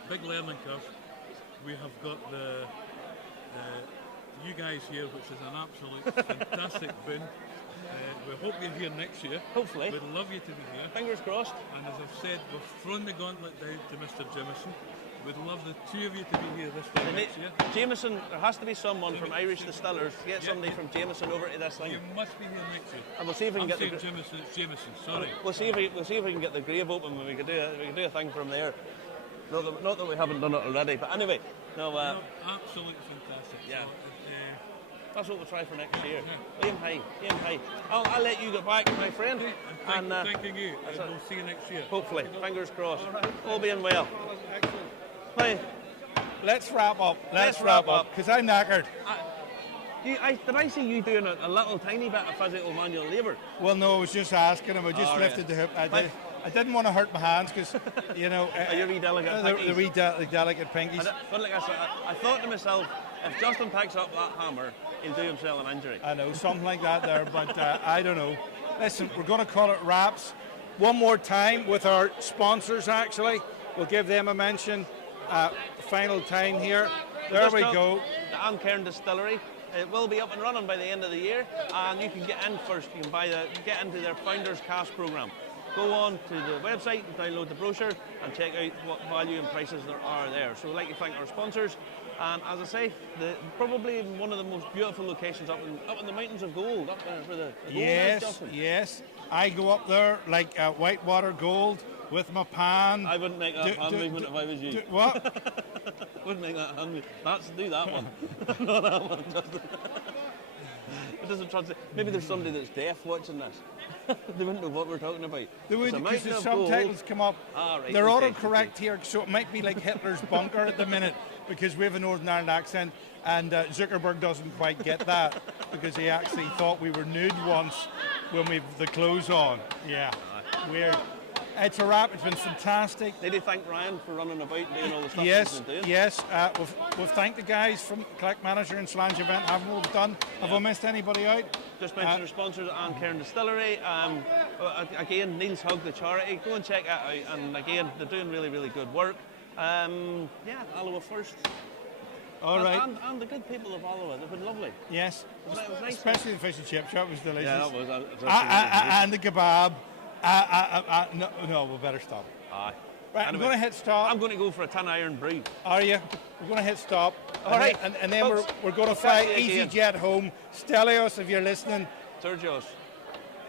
big learning curve. We have got you guys here, which is an absolute fantastic boon. We hope you're here next year. Hopefully. We'd love you to be here. Fingers crossed. And as I've said, we've thrown the gauntlet down to Mr. Jameson. We'd love the two of you to be here this time next year. Jameson, there has to be someone from Irish Distillers. Get somebody from Jameson over to this thing. You must be here next year. And we'll see if we can get Jameson, it's Jameson, sorry. We'll see if we can get the grave open when we can do a thing from there. Not that we haven't done it already, but anyway. No, absolutely fantastic. Yeah. So, that's what we'll try for next year. Aim high, aim high. I'll let you get back, my friend. and thanking you. And we'll see you next year. Hopefully. Fingers crossed. All being well. Excellent. Hey, let's wrap up. Let's wrap up, because I'm knackered. Did I see you doing a little tiny bit of physical manual labour? Well, no, I was just asking him. I just lifted right. the hip. I didn't want to hurt my hands because, you know, your wee delicate pinkies. the wee delicate pinkies. I thought to myself, if Justin picks up that hammer, he'll do himself an injury. I know, something like that there, but I don't know. Listen, we're going to call it wraps. One more time with our sponsors, actually. We'll give them a mention. Final time here. There we go. The Ancairn Distillery. It will be up and running by the end of the year, and you can get in first. You can get into their Founders Cash program. Go on to the website and download the brochure and check out what value and prices there are there. So we'd like to thank our sponsors. And as I say, probably one of the most beautiful locations up in the mountains of gold, up there where the gold is, Justin. Yes. I go up there like whitewater gold with my pan. I wouldn't make that hand movement if I was you. What? Wouldn't make that hand movement. Do that one. Not that one, Justin. It doesn't translate. Maybe there's somebody that's deaf watching this. They wouldn't know what we're talking about. They would, because the subtitles come up. Right, they're autocorrect here, so it might be like Hitler's bunker at the minute because we have a Northern Ireland accent, and Zuckerberg doesn't quite get that because he actually thought we were nude once when we've the clothes on. Yeah, weird. It's a wrap. It's been fantastic. Did you thank Ryan for running about and doing all the stuff Yes, he's been doing? yes. We've thanked the guys from Clackmannanshire and Slange event. Haven't we done? Have I missed anybody out? Just mentioned our sponsors, Ancairn Distillery. Again, Neil's Hug, the charity. Go and check that out. And again, they're doing really, really good work. Alloa first. All right. And the good people of Alloa, they've been lovely. Yes. It was nice. Especially the fish and chip shop was delicious. Yeah, that was. And the kebab. No, we better stop. Aye. Right, I'm going to hit stop. I'm going to go for a 10 iron brew. Are you? We're going to hit stop. All right. And then Folks, we're going to fly again. EasyJet home. Stelios, if you're listening. Sergio's.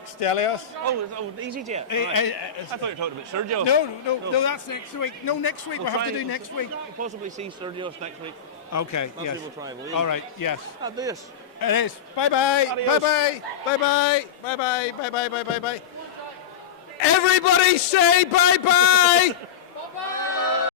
Stelios. Oh, EasyJet. Right. I thought you were talking about Sergio. No, that's next week. No, next week. We'll have to do next week. We'll possibly see Sergio's next week. Okay, That's yes. what we'll try, will you? All right, yes. I'll do this. It is. Bye-bye. Adios. Bye-bye. Bye-bye. Bye-bye. Bye-bye. Bye-bye. Bye-bye. Everybody say bye-bye.